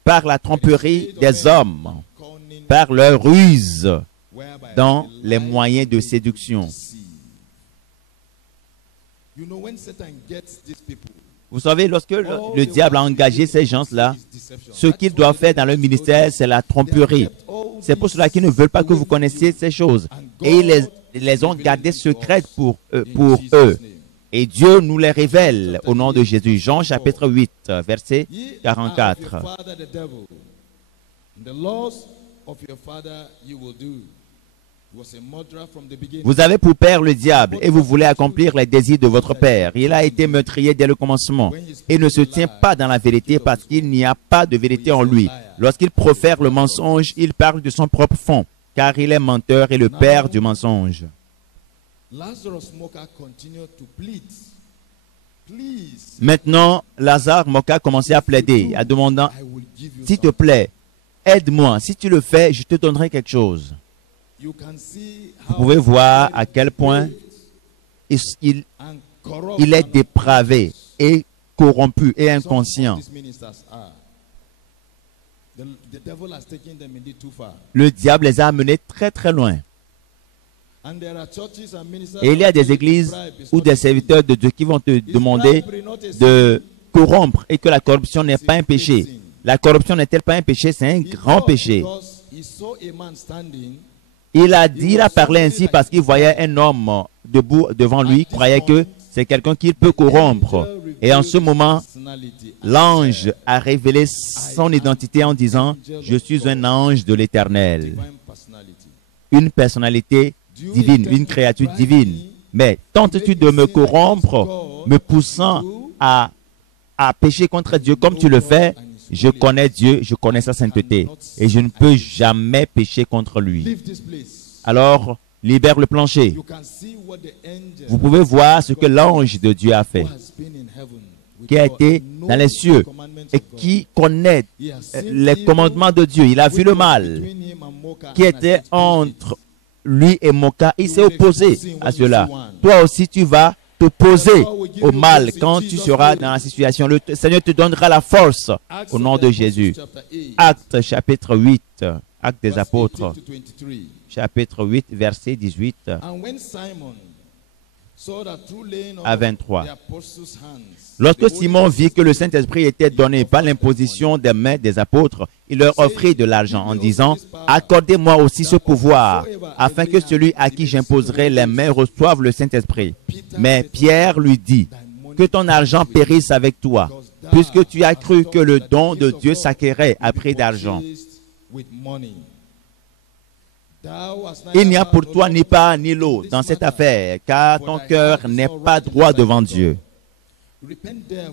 par la tromperie des hommes, par leur ruse dans les moyens de séduction. Vous savez, lorsque le diable a engagé ces gens-là, ce qu'ils doivent faire dans leur ministère, c'est la tromperie. C'est pour cela qu'ils ne veulent pas que vous connaissiez ces choses. Et ils les ont gardées secrètes pour eux. Et Dieu nous les révèle au nom de Jésus. Jean chapitre 8, verset 44. Vous avez pour père le diable et vous voulez accomplir les désirs de votre père. Il a été meurtrier dès le commencement et ne se tient pas dans la vérité parce qu'il n'y a pas de vérité en lui. Lorsqu'il profère le mensonge, il parle de son propre fond, car il est menteur et le père du mensonge. Maintenant, Lazare Moka commençait à plaider, à demander, « S'il te plaît, aide-moi. Si tu le fais, je te donnerai quelque chose. » Vous pouvez voir à quel point il est dépravé et corrompu et inconscient. Le diable les a amenés très très loin. Et il y a des églises ou des serviteurs de Dieu qui vont te demander de corrompre et que la corruption n'est pas un péché. La corruption n'est-elle pas un péché? C'est un grand péché. Il a parlé ainsi parce qu'il voyait un homme debout devant lui, il croyait que c'est quelqu'un qu'il peut corrompre. Et en ce moment, l'ange a révélé son identité en disant, « Je suis un ange de l'Éternel. » Une personnalité divine, une créature divine. Mais tentes-tu de me corrompre, me poussant à pécher contre Dieu comme tu le fais? Je connais Dieu, je connais sa sainteté et je ne peux jamais pécher contre lui. Alors, libère le plancher. Vous pouvez voir ce que l'ange de Dieu a fait, qui a été dans les cieux et qui connaît les commandements de Dieu. Il a vu le mal qui était entre lui et Moka. Il s'est opposé à cela. Toi aussi, tu vas t'opposer au mal quand tu seras dans la situation. Le Seigneur te donnera la force au nom de Jésus. Actes chapitre 8, Actes des apôtres, chapitre 8, verset 18 à 23. Lorsque Simon vit que le Saint-Esprit était donné par l'imposition des mains des apôtres, il leur offrit de l'argent en disant, « Accordez-moi aussi ce pouvoir, afin que celui à qui j'imposerai les mains reçoive le Saint-Esprit. » Mais Pierre lui dit, « Que ton argent périsse avec toi, puisque tu as cru que le don de Dieu s'acquérait à prix d'argent. » Il n'y a pour toi ni part ni lot dans cette affaire, car ton cœur n'est pas droit devant Dieu.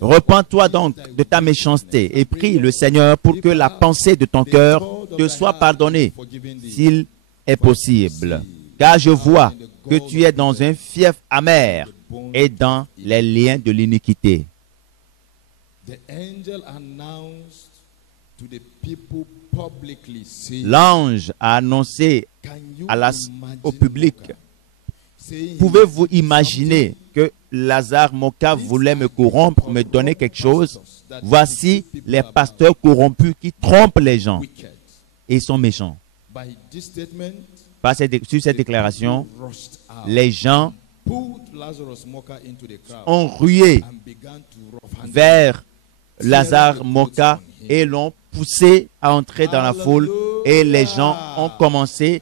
Repends-toi donc de ta méchanceté et prie le Seigneur pour que la pensée de ton cœur te soit pardonnée, s'il est possible. Car je vois que tu es dans un fief amer et dans les liens de l'iniquité. L'ange a annoncé au public, pouvez-vous imaginer que Lazare Moka voulait me corrompre, me donner quelque chose? Voici les pasteurs corrompus qui trompent les gens et sont méchants. Sur cette déclaration, les gens ont rué vers Lazare Moka et l'ont poussé à entrer dans la foule, et les gens ont commencé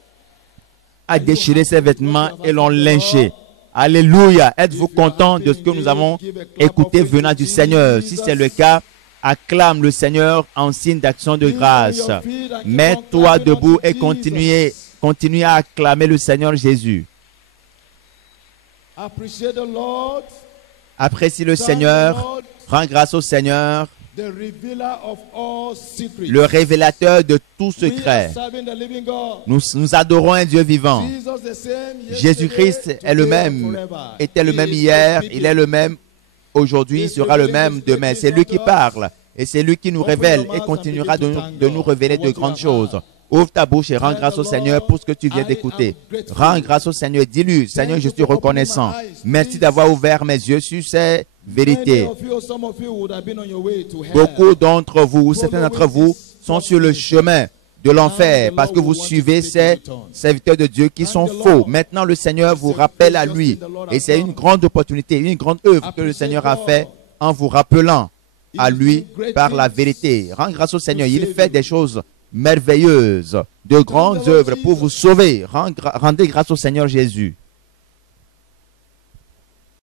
à déchirer ses vêtements et l'ont lynché. Alléluia! Êtes-vous content de ce que nous avons écouté venant du Seigneur? Si c'est le cas, acclame le Seigneur en signe d'action de grâce. Mets-toi debout et continue à acclamer le Seigneur Jésus. Apprécie le Seigneur, rends grâce au Seigneur, le révélateur de tout secret. Nous adorons un Dieu vivant. Jésus-Christ est le même, était le même hier, il est le même aujourd'hui, il sera le même demain. C'est lui qui parle et c'est lui qui nous révèle et continuera de nous révéler de grandes choses. Ouvre ta bouche et rends grâce au Seigneur pour ce que tu viens d'écouter. Rends grâce au Seigneur. Dis-lui, Seigneur, je suis reconnaissant. Merci d'avoir ouvert mes yeux sur ces vérités. Beaucoup d'entre vous, certains d'entre vous, sont sur le chemin de l'enfer parce que vous suivez ces serviteurs de Dieu qui sont faux. Maintenant, le Seigneur vous rappelle à lui. Et c'est une grande opportunité, une grande œuvre que le Seigneur a fait en vous rappelant à lui par la vérité. Rends grâce au Seigneur. Il fait des choses merveilleuses, de grandes œuvres pour vous sauver. Rendez grâce au Seigneur Jésus.